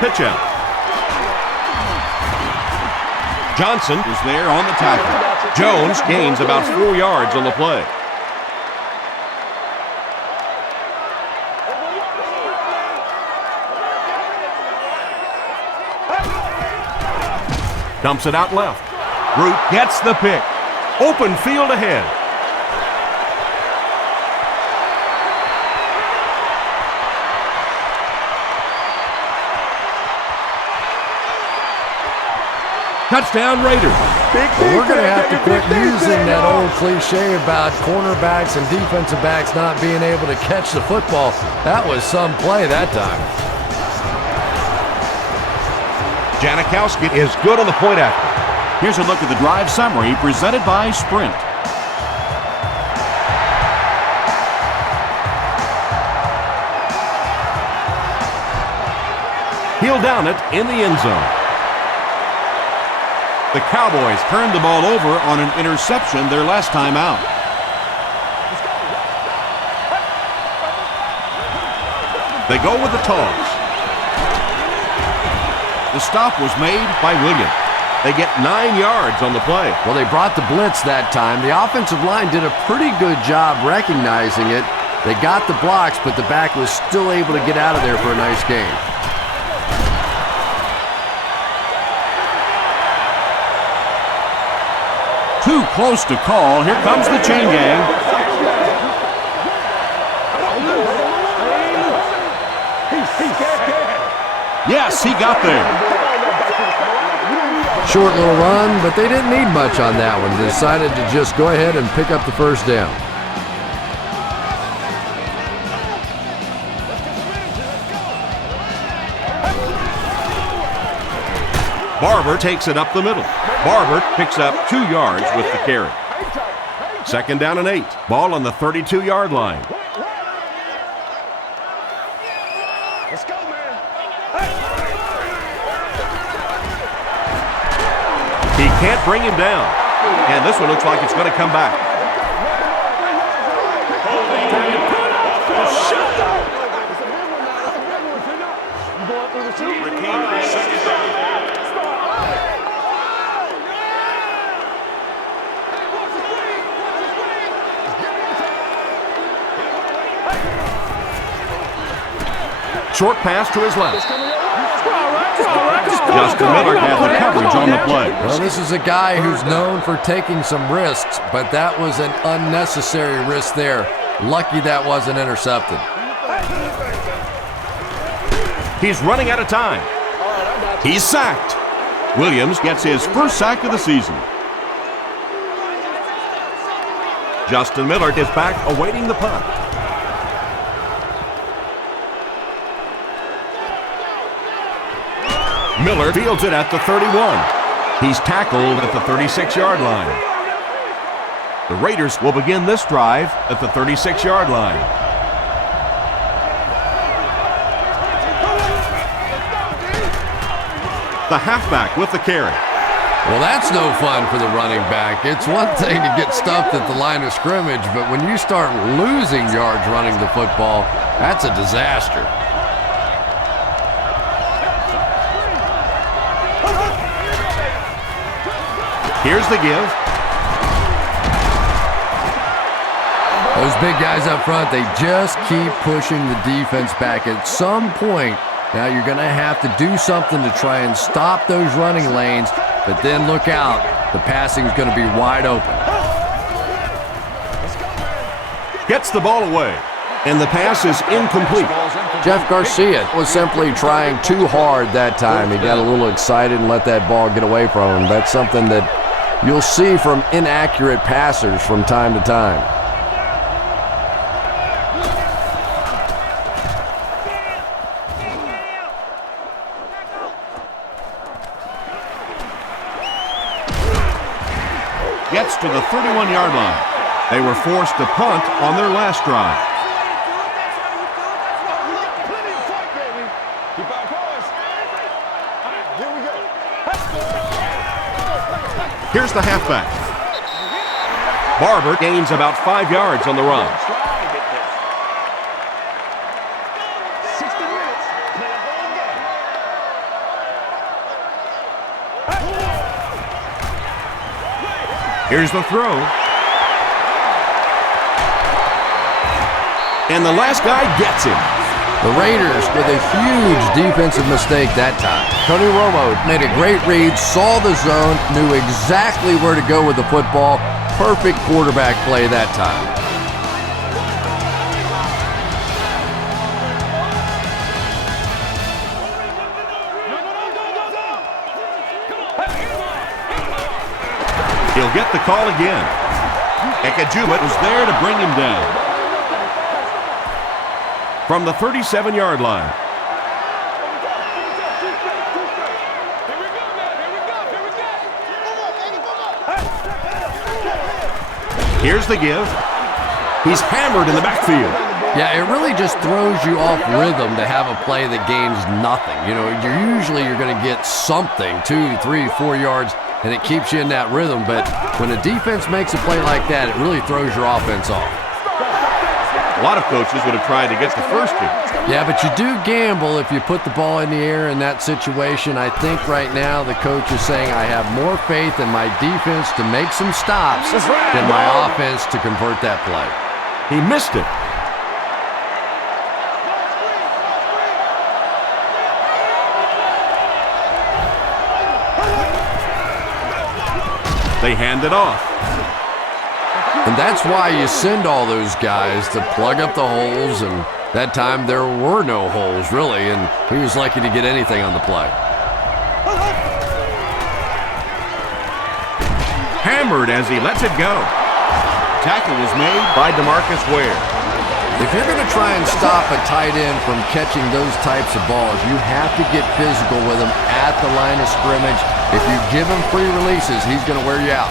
Pitch out. Johnson is there on the tackle. Jones gains about 4 yards on the play. Dumps it out left. Root gets the pick. Open field ahead. Touchdown Raiders. We're going to have to quit using that old cliche about cornerbacks and defensive backs not being able to catch the football. That was some play that time. Janikowski is good on the point after. Here's a look at the drive summary presented by Sprint. He'll down it in the end zone. The Cowboys turned the ball over on an interception their last time out. They go with the toss. The stop was made by Williams. They get 9 yards on the play. Well, they brought the blitz that time. The offensive line did a pretty good job recognizing it. They got the blocks, but the back was still able to get out of there for a nice gain. Too close to call. Here comes the chain gang. Yes, he got there. Short little run, but they didn't need much on that one. They decided to just go ahead and pick up the first down. Barber takes it up the middle. Barber picks up 2 yards with the carry. 2nd down and 8. Ball on the 32-yard line. Let's go, man. He can't bring him down. And this one looks like it's going to come back. Short pass to his left. Justin Miller had the coverage on the play. Well, this is a guy who's known for taking some risks, but that was an unnecessary risk there. Lucky that wasn't intercepted. He's running out of time. He's sacked. Williams gets his first sack of the season. Justin Miller is back awaiting the punt. Miller fields it at the 31. He's tackled at the 36-yard line. The Raiders will begin this drive at the 36-yard line. The halfback with the carry. Well, that's no fun for the running back. It's one thing to get stuffed at the line of scrimmage, but when you start losing yards running the football, that's a disaster. Here's the give. Those big guys up front, they just keep pushing the defense back. At some point, now you're going to have to do something to try and stop those running lanes, but then look out. The passing is going to be wide open. Gets the ball away, and the pass is incomplete. Jeff Garcia was simply trying too hard that time. He got a little excited and let that ball get away from him. That's something that you'll see from inaccurate passers from time to time. Gets to the 31-yard line. They were forced to punt on their last drive. Here's the halfback. Barber gains about 5 yards on the run. Here's the throw. And the last guy gets him. The Raiders with a huge defensive mistake that time. Tony Romo made a great read, saw the zone, knew exactly where to go with the football. Perfect quarterback play that time. He'll get the call again. Ekajuba was there to bring him down. From the 37-yard line. Here's the give. He's hammered in the backfield. Yeah, it really just throws you off rhythm to have a play that gains nothing. You know, you're going to get something, 2, 3, 4 yards, and it keeps you in that rhythm. But when a defense makes a play like that, it really throws your offense off. A lot of coaches would have tried to get the first two. Yeah, but you do gamble if you put the ball in the air in that situation. I think right now the coach is saying I have more faith in my defense to make some stops than my offense to convert that play. He missed it. They hand it off. And that's why you send all those guys to plug up the holes, and that time there were no holes, really, and he was lucky to get anything on the play. Hammered as he lets it go. Tackle was made by DeMarcus Ware. If you're going to try and stop a tight end from catching those types of balls, you have to get physical with him at the line of scrimmage. If you give him free releases, he's going to wear you out.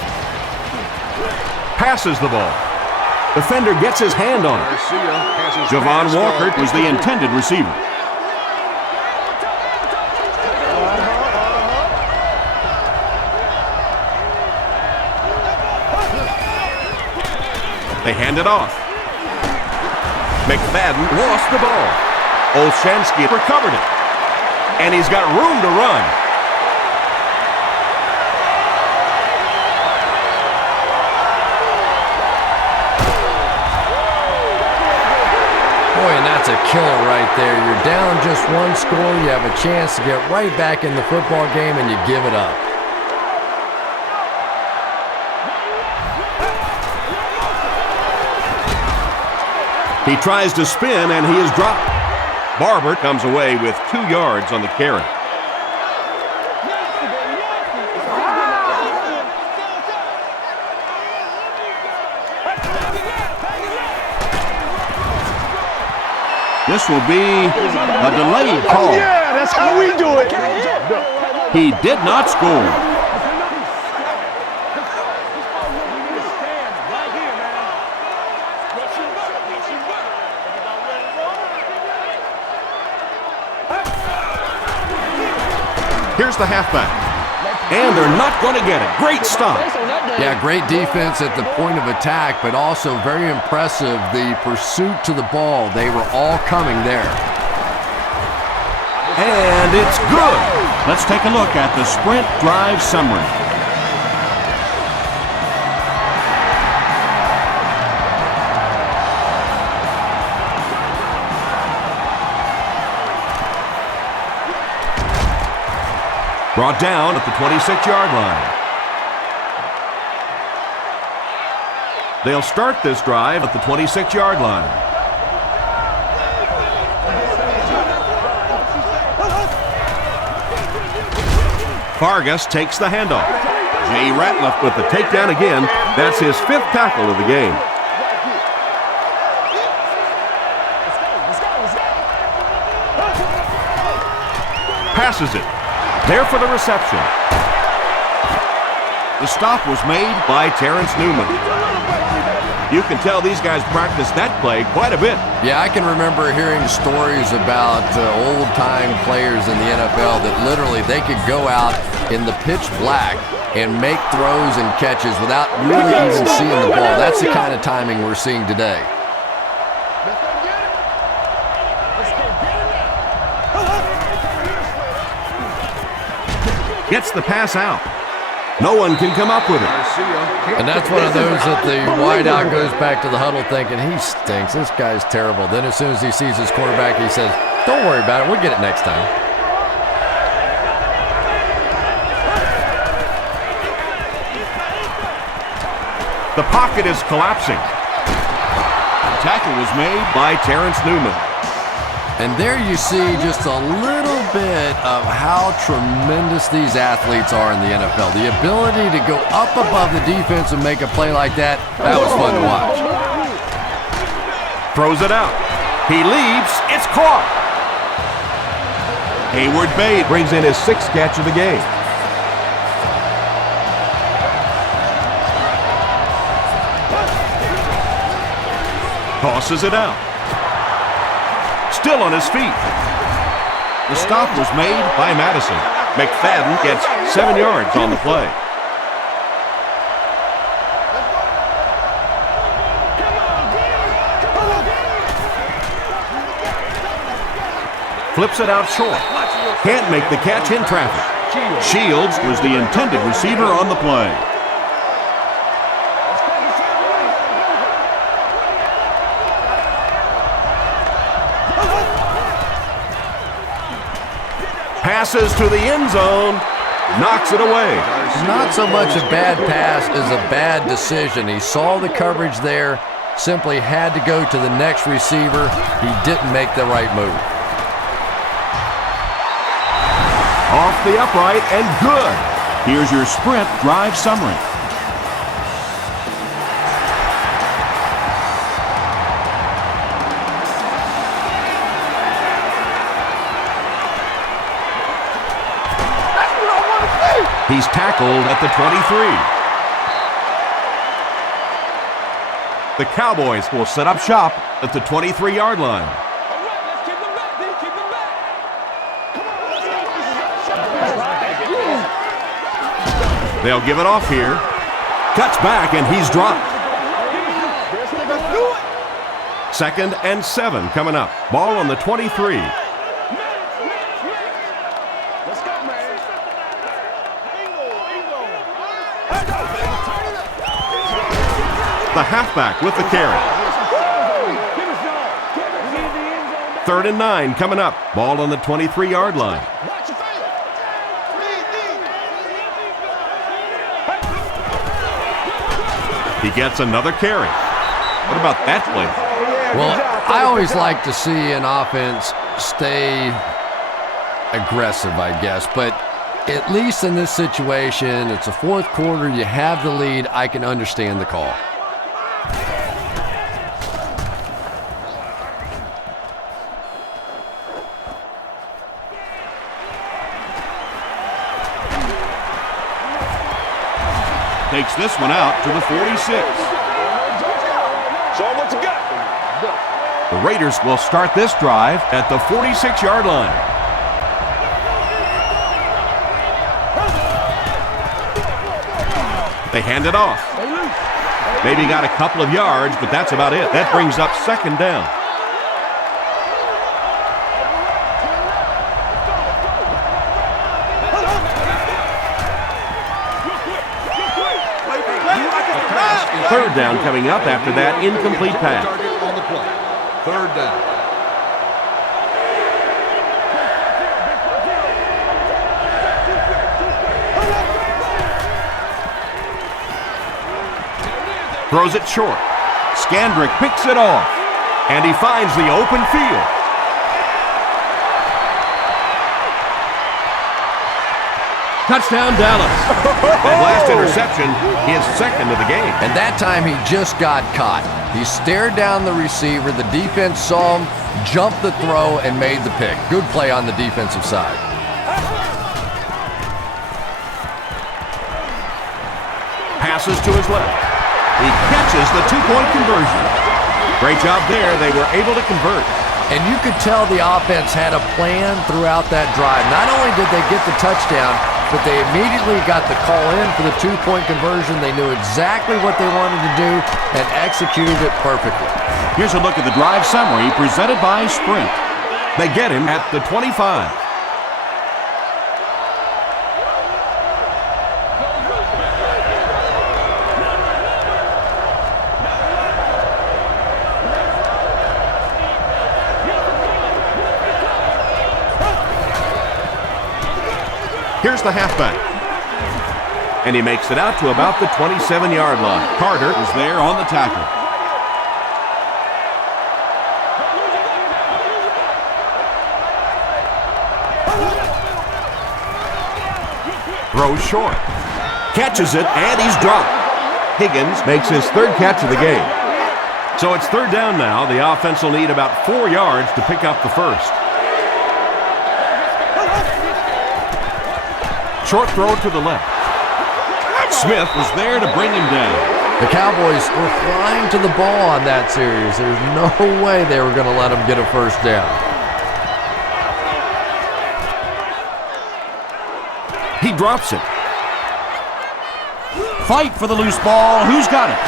Passes the ball. Defender gets his hand on it. Javon Walker was the intended receiver. They hand it off. McFadden lost the ball. Olshansky recovered it. And he's got room to run. Boy, and that's a killer right there. You're down just one score. You have a chance to get right back in the football game, and you give it up. He tries to spin, and he is dropped. Barber comes away with 2 yards on the carry. This will be a delayed call. Yeah, that's how we do it. He did not score. Here's the halfback. And they're not going to get it. Great stop. Yeah, great defense at the point of attack, but also very impressive, the pursuit to the ball. They were all coming there. And it's good. Let's take a look at the sprint drive summary. Brought down at the 26-yard line. They'll start this drive at the 26-yard line. Vargas takes the handoff. Jay Ratliff with the takedown again. That's his 5th tackle of the game. Passes it. There for the reception. The stop was made by Terrence Newman. You can tell these guys practice that play quite a bit. Yeah, I can remember hearing stories about old-time players in the NFL that literally they could go out in the pitch black and make throws and catches without really even seeing the ball. That's the kind of timing we're seeing today. Gets the pass out. No one can come up with it. And that's one of those that the wideout goes back to the huddle thinking, he stinks, this guy's terrible. Then as soon as he sees his quarterback, he says, don't worry about it, we'll get it next time. The pocket is collapsing. The tackle was made by Terrence Newman. And there you see just a little bit of how tremendous these athletes are in the NFL. The ability to go up above the defense and make a play like that, that was fun to watch. Throws it out. He leaps. It's caught. Hayward Bay brings in his 6th catch of the game. Tosses it out. Still on his feet. The stop was made by Madison. McFadden gets 7 yards on the play. Flips it out short. Can't make the catch in traffic. Shields was the intended receiver on the play. Passes to the end zone, knocks it away. Not so much a bad pass as a bad decision. He saw the coverage there, simply had to go to the next receiver. He didn't make the right move. Off the upright and good. Here's your sprint drive summary. He's tackled at the 23. The Cowboys will set up shop at the 23-yard line. They'll give it off here. Cuts back and he's dropped. 2nd and 7 coming up. Ball on the 23. Let's go, man. The halfback with the carry. 3rd and 9 coming up. Ball on the 23-yard line. He gets another carry. What about that play? Well, I always like to see an offense stay aggressive, I guess. But at least in this situation, it's a fourth quarter. You have the lead. I can understand the call. Takes this one out to the 46. Show him what you got. The Raiders will start this drive at the 46-yard line. They hand it off. Maybe got a couple of yards, but that's about it. That brings up 2nd down. Third down coming up after that incomplete pass. Target on the play. 3rd down. Throws it short. Scandrick picks it off. And he finds the open field. Touchdown, Dallas. That last interception, his 2nd of the game. And that time he just got caught. He stared down the receiver. The defense saw him, jumped the throw, and made the pick. Good play on the defensive side. Passes to his left. He catches the 2-point conversion. Great job there. They were able to convert. And you could tell the offense had a plan throughout that drive. Not only did they get the touchdown, but they immediately got the call in for the 2-point conversion. They knew exactly what they wanted to do and executed it perfectly. Here's a look at the drive summary presented by Sprint. They get him at the 25. Here's the halfback. And he makes it out to about the 27-yard line. Carter is there on the tackle. Throws short. Catches it, and he's dropped. Higgins makes his 3rd catch of the game. So it's 3rd down now. The offense will need about 4 yards to pick up the first. Short throw to the left. Smith was there to bring him down. The Cowboys were flying to the ball on that series. There's no way they were going to let them get a first down. He drops it. Fight for the loose ball. Who's got it?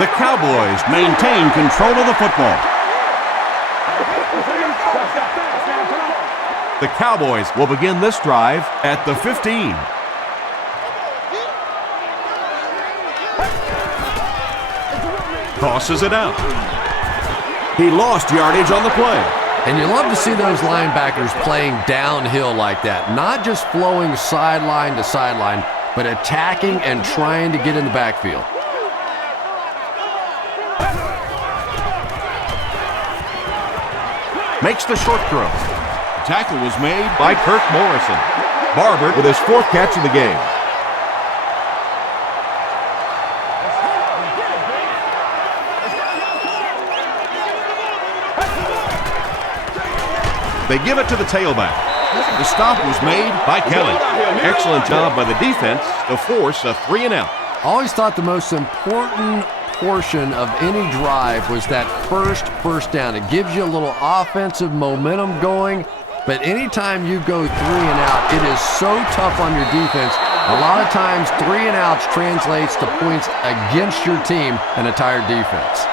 The Cowboys maintain control of the football. The Cowboys will begin this drive at the 15. Tosses it out. He lost yardage on the play. And you love to see those linebackers playing downhill like that. Not just flowing sideline to sideline, but attacking and trying to get in the backfield. Makes the short throw. Tackle was made by Kirk Morrison. Barber with his 4th catch of the game. They give it to the tailback. The stop was made by Kelly. Excellent job by the defense to force a 3-and-out. Always thought the most important portion of any drive was that first down. It gives you a little offensive momentum going, but anytime you go 3-and-out, it is so tough on your defense A lot of times, 3 and outs translates to points against your team and a tired defense.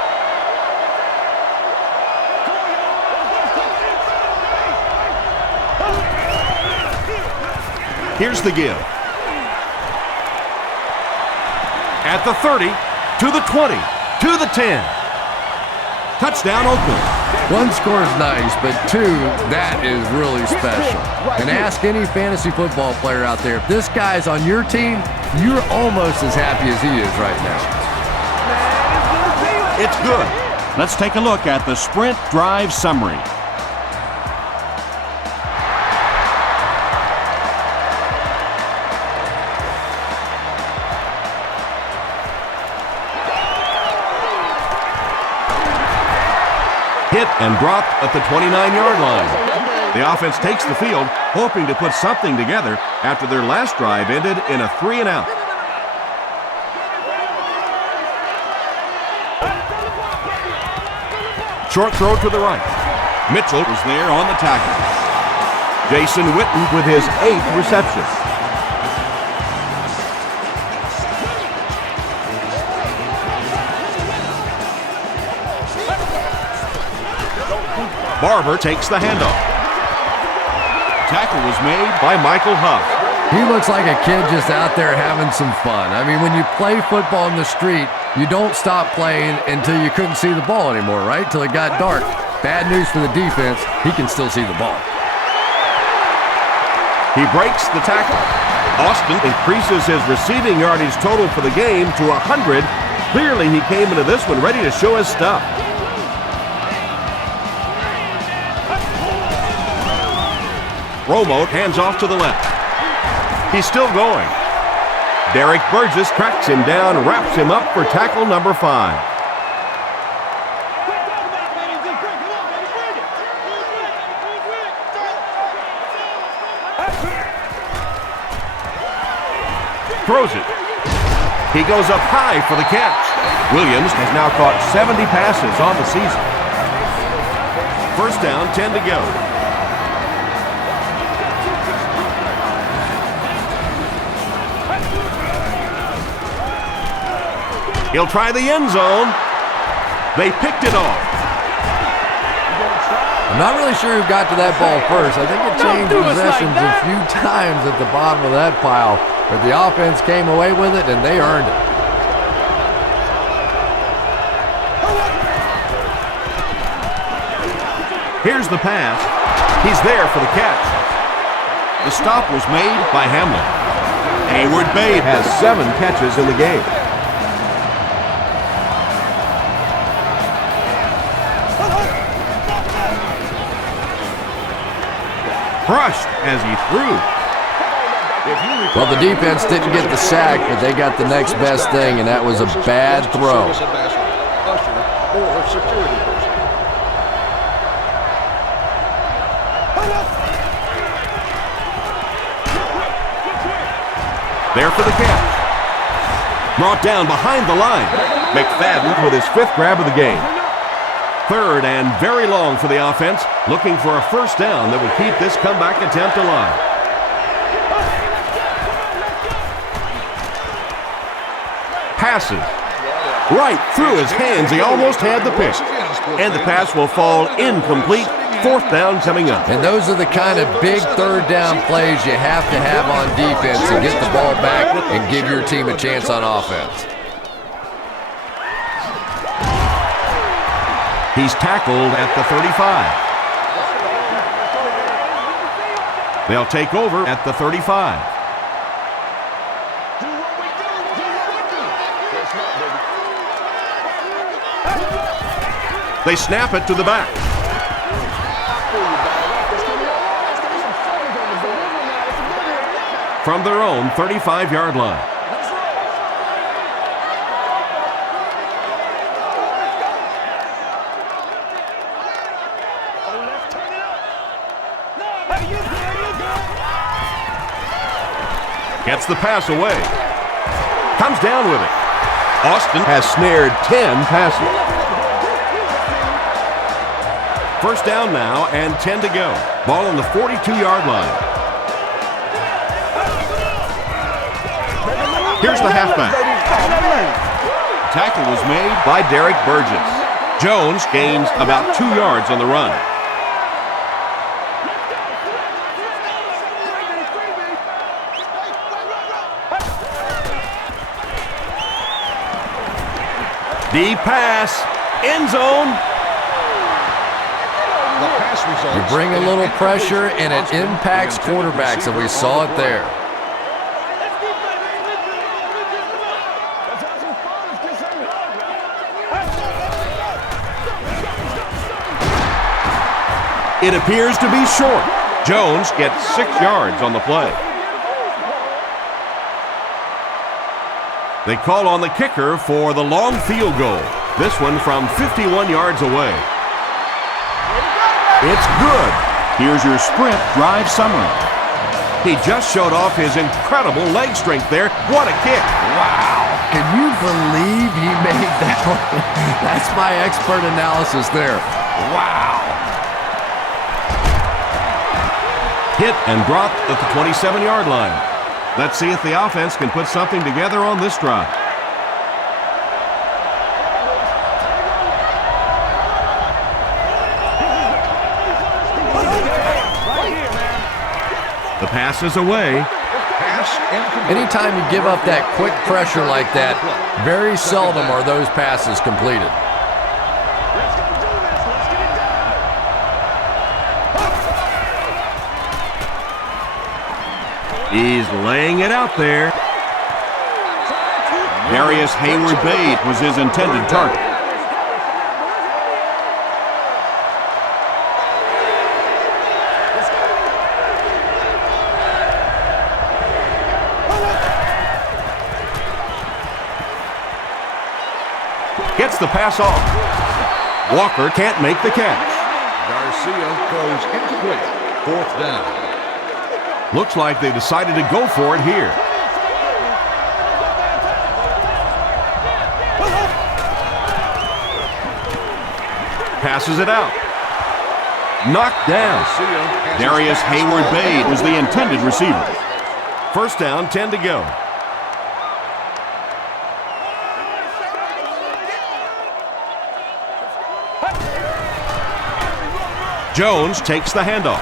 Here's the give. At the 30, to the 20, to the 10. Touchdown, Oakland. 1 score is nice, but 2, that is really special. And ask any fantasy football player out there, if this guy's on your team, you're almost as happy as he is right now. It's good. Let's take a look at the sprint drive summary. Hit and dropped at the 29-yard line. The offense takes the field, hoping to put something together after their last drive ended in a 3 and out. Short throw to the right. Mitchell was there on the tackle. Jason Witten with his 8th reception. Barber takes the handoff. Tackle was made by Michael Huff. He looks like a kid just out there having some fun. I mean, when you play football in the street, you don't stop playing until you couldn't see the ball anymore, right? Till it got dark. Bad news for the defense, he can still see the ball. He breaks the tackle. Austin increases his receiving yardage total for the game to 100. Clearly, he came into this one ready to show his stuff. Romo hands off to the left. He's still going. Derek Burgess tracks him down, wraps him up for tackle number 5. Throws it. He goes up high for the catch. Williams has now caught 70 passes on the season. First down, 10 to go. He'll try the end zone. They picked it off. I'm not really sure who got to that ball first. I think it changed possessions a few times at the bottom of that pile, but the offense came away with it and they earned it. Here's the pass. He's there for the catch. The stop was made by Hamlin. Hayward Babe has 7 catches in the game. Crushed as he threw. Well, the defense didn't get the sack, but they got the next best thing, and that was a bad throw. There for the catch. Brought down behind the line. McFadden with his 5th grab of the game. 3rd and very long for the offense, looking for a first down that would keep this comeback attempt alive. Passes. Right through his hands. He almost had the pick. And the pass will fall incomplete. 4th down coming up. And those are the kind of big 3rd down plays you have to have on defense to get the ball back and give your team a chance on offense. He's tackled at the 35. They'll take over at the 35. They snap it to the back. From their own 35-yard line. Gets the pass away. Comes down with it. Austin has snared 10 passes. First down now and 10 to go. Ball on the 42-yard line. Here's the halfback. Tackle was made by Derek Burgess. Jones gains about 2 yards on the run. Deep pass, end zone. You bring a little pressure, and it impacts quarterbacks, and we saw it there. It appears to be short. Jones gets 6 yards on the play. They call on the kicker for the long field goal. This one from 51 yards away. It's good. Here's your sprint drive summary. He just showed off his incredible leg strength there. What a kick. Wow. Can you believe he made that one? That's my expert analysis there. Wow. Hit and dropped at the 27-yard line. Let's see if the offense can put something together on this drive. The pass is away. Anytime you give up that quick pressure like that, very seldom are those passes completed. He's laying it out there. Darius Hayward-Bade was his intended target. Gets the pass off. Walker can't make the catch. Garcia goes incomplete. 4th down. Looks like they decided to go for it here. Passes it out. Knocked down. Darius Hayward-Bade was the intended receiver. 1st down, 10 to go. Jones takes the handoff.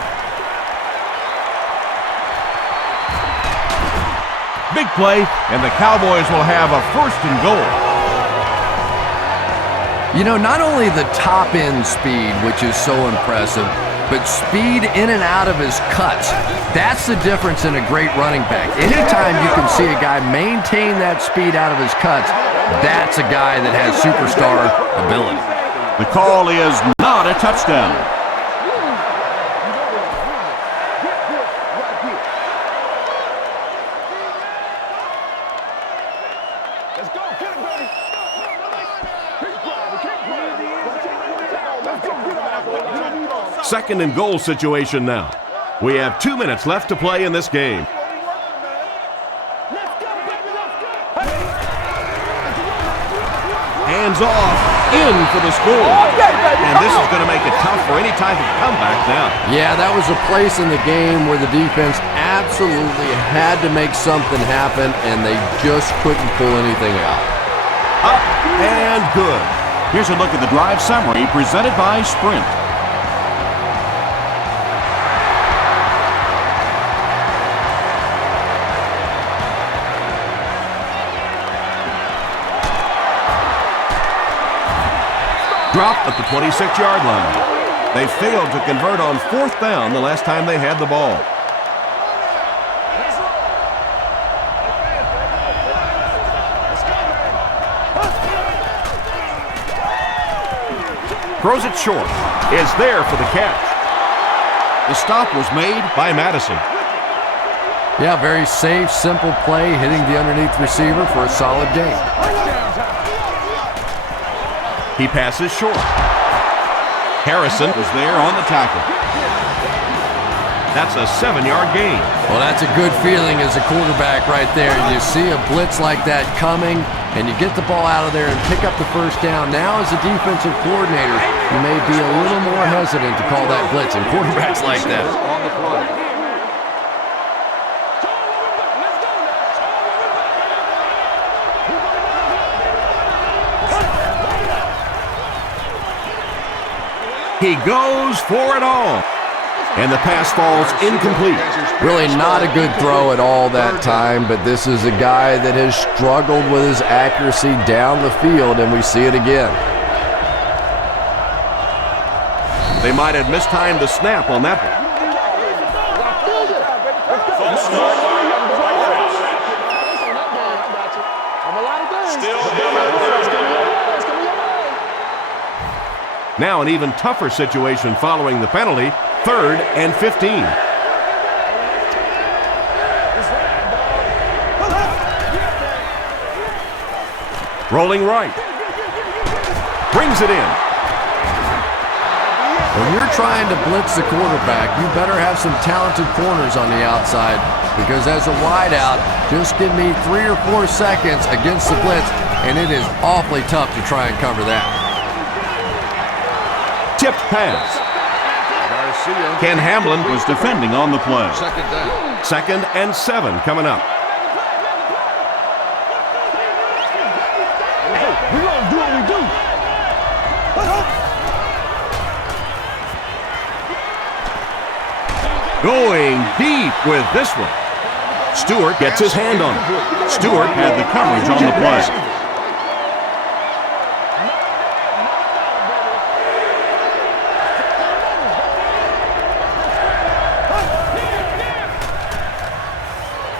Big play, and the Cowboys will have a 1st and goal. You know, not only the top end speed, which is so impressive, but speed in and out of his cuts. That's the difference in a great running back. Anytime you can see a guy maintain that speed out of his cuts, that's a guy that has superstar ability. The call is not a touchdown. Second and goal situation now. We have 2 minutes left to play in this game. Hands off, in for the score. And this is going to make it tough for any type of comeback now. Yeah, that was a place in the game where the defense absolutely had to make something happen, and they just couldn't pull anything out. Up and good. Here's a look at the drive summary presented by Sprint. Dropped at the 26-yard line. They failed to convert on 4th down the last time they had the ball. Throws it short. Is there for the catch. The stop was made by Madison. Yeah, very safe, simple play, hitting the underneath receiver for a solid gain. He passes short. Harrison was there on the tackle. That's a 7-yard gain. Well, that's a good feeling as a quarterback right there. You see a blitz like that coming, and you get the ball out of there and pick up the 1st down. Now, as a defensive coordinator, you may be a little more hesitant to call that blitz, and quarterbacks like that. On the play. He goes for it all. And the pass falls incomplete. Really not a good throw at all that time, but this is a guy that has struggled with his accuracy down the field, and we see it again. They might have mistimed the snap on that one. Now an even tougher situation following the penalty, 3rd and 15. Rolling right. Brings it in. When you're trying to blitz the quarterback, you better have some talented corners on the outside, because as a wideout, just give me 3 or 4 seconds against the blitz, and it is awfully tough to try and cover that. Tipped pass. Ken Hamlin was defending on the play. 2nd and 7 coming up. We're going to do what we do. Going deep with this one. Stewart gets his hand on it. Stewart had the coverage on the play.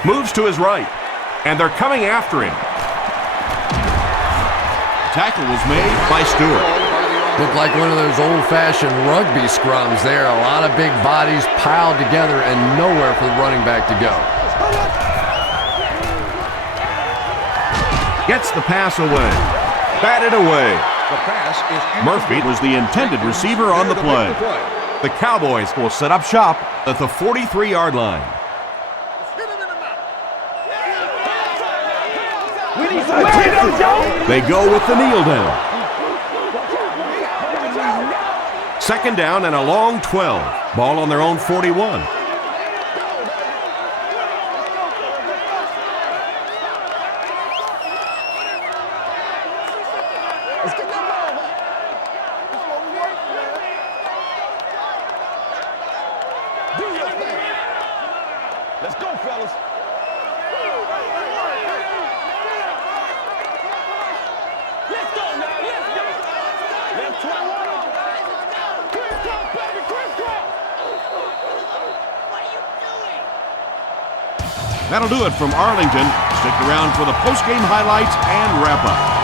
Moves to his right, and they're coming after him. Tackle was made by Stewart. Looked like one of those old-fashioned rugby scrums there. A lot of big bodies piled together and nowhere for the running back to go. Gets the pass away. Batted away. The pass is Murphy was the intended receiver on the play. The Cowboys will set up shop at the 43-yard line. They go with the kneel down. 2nd down and a long 12. Ball on their own 41. Let's go, fellas. Let's go now. Let's go. Left 21. Crisscross, baby, crisscross. What are you doing? That'll do it from Arlington. Stick around for the post-game highlights and wrap-up.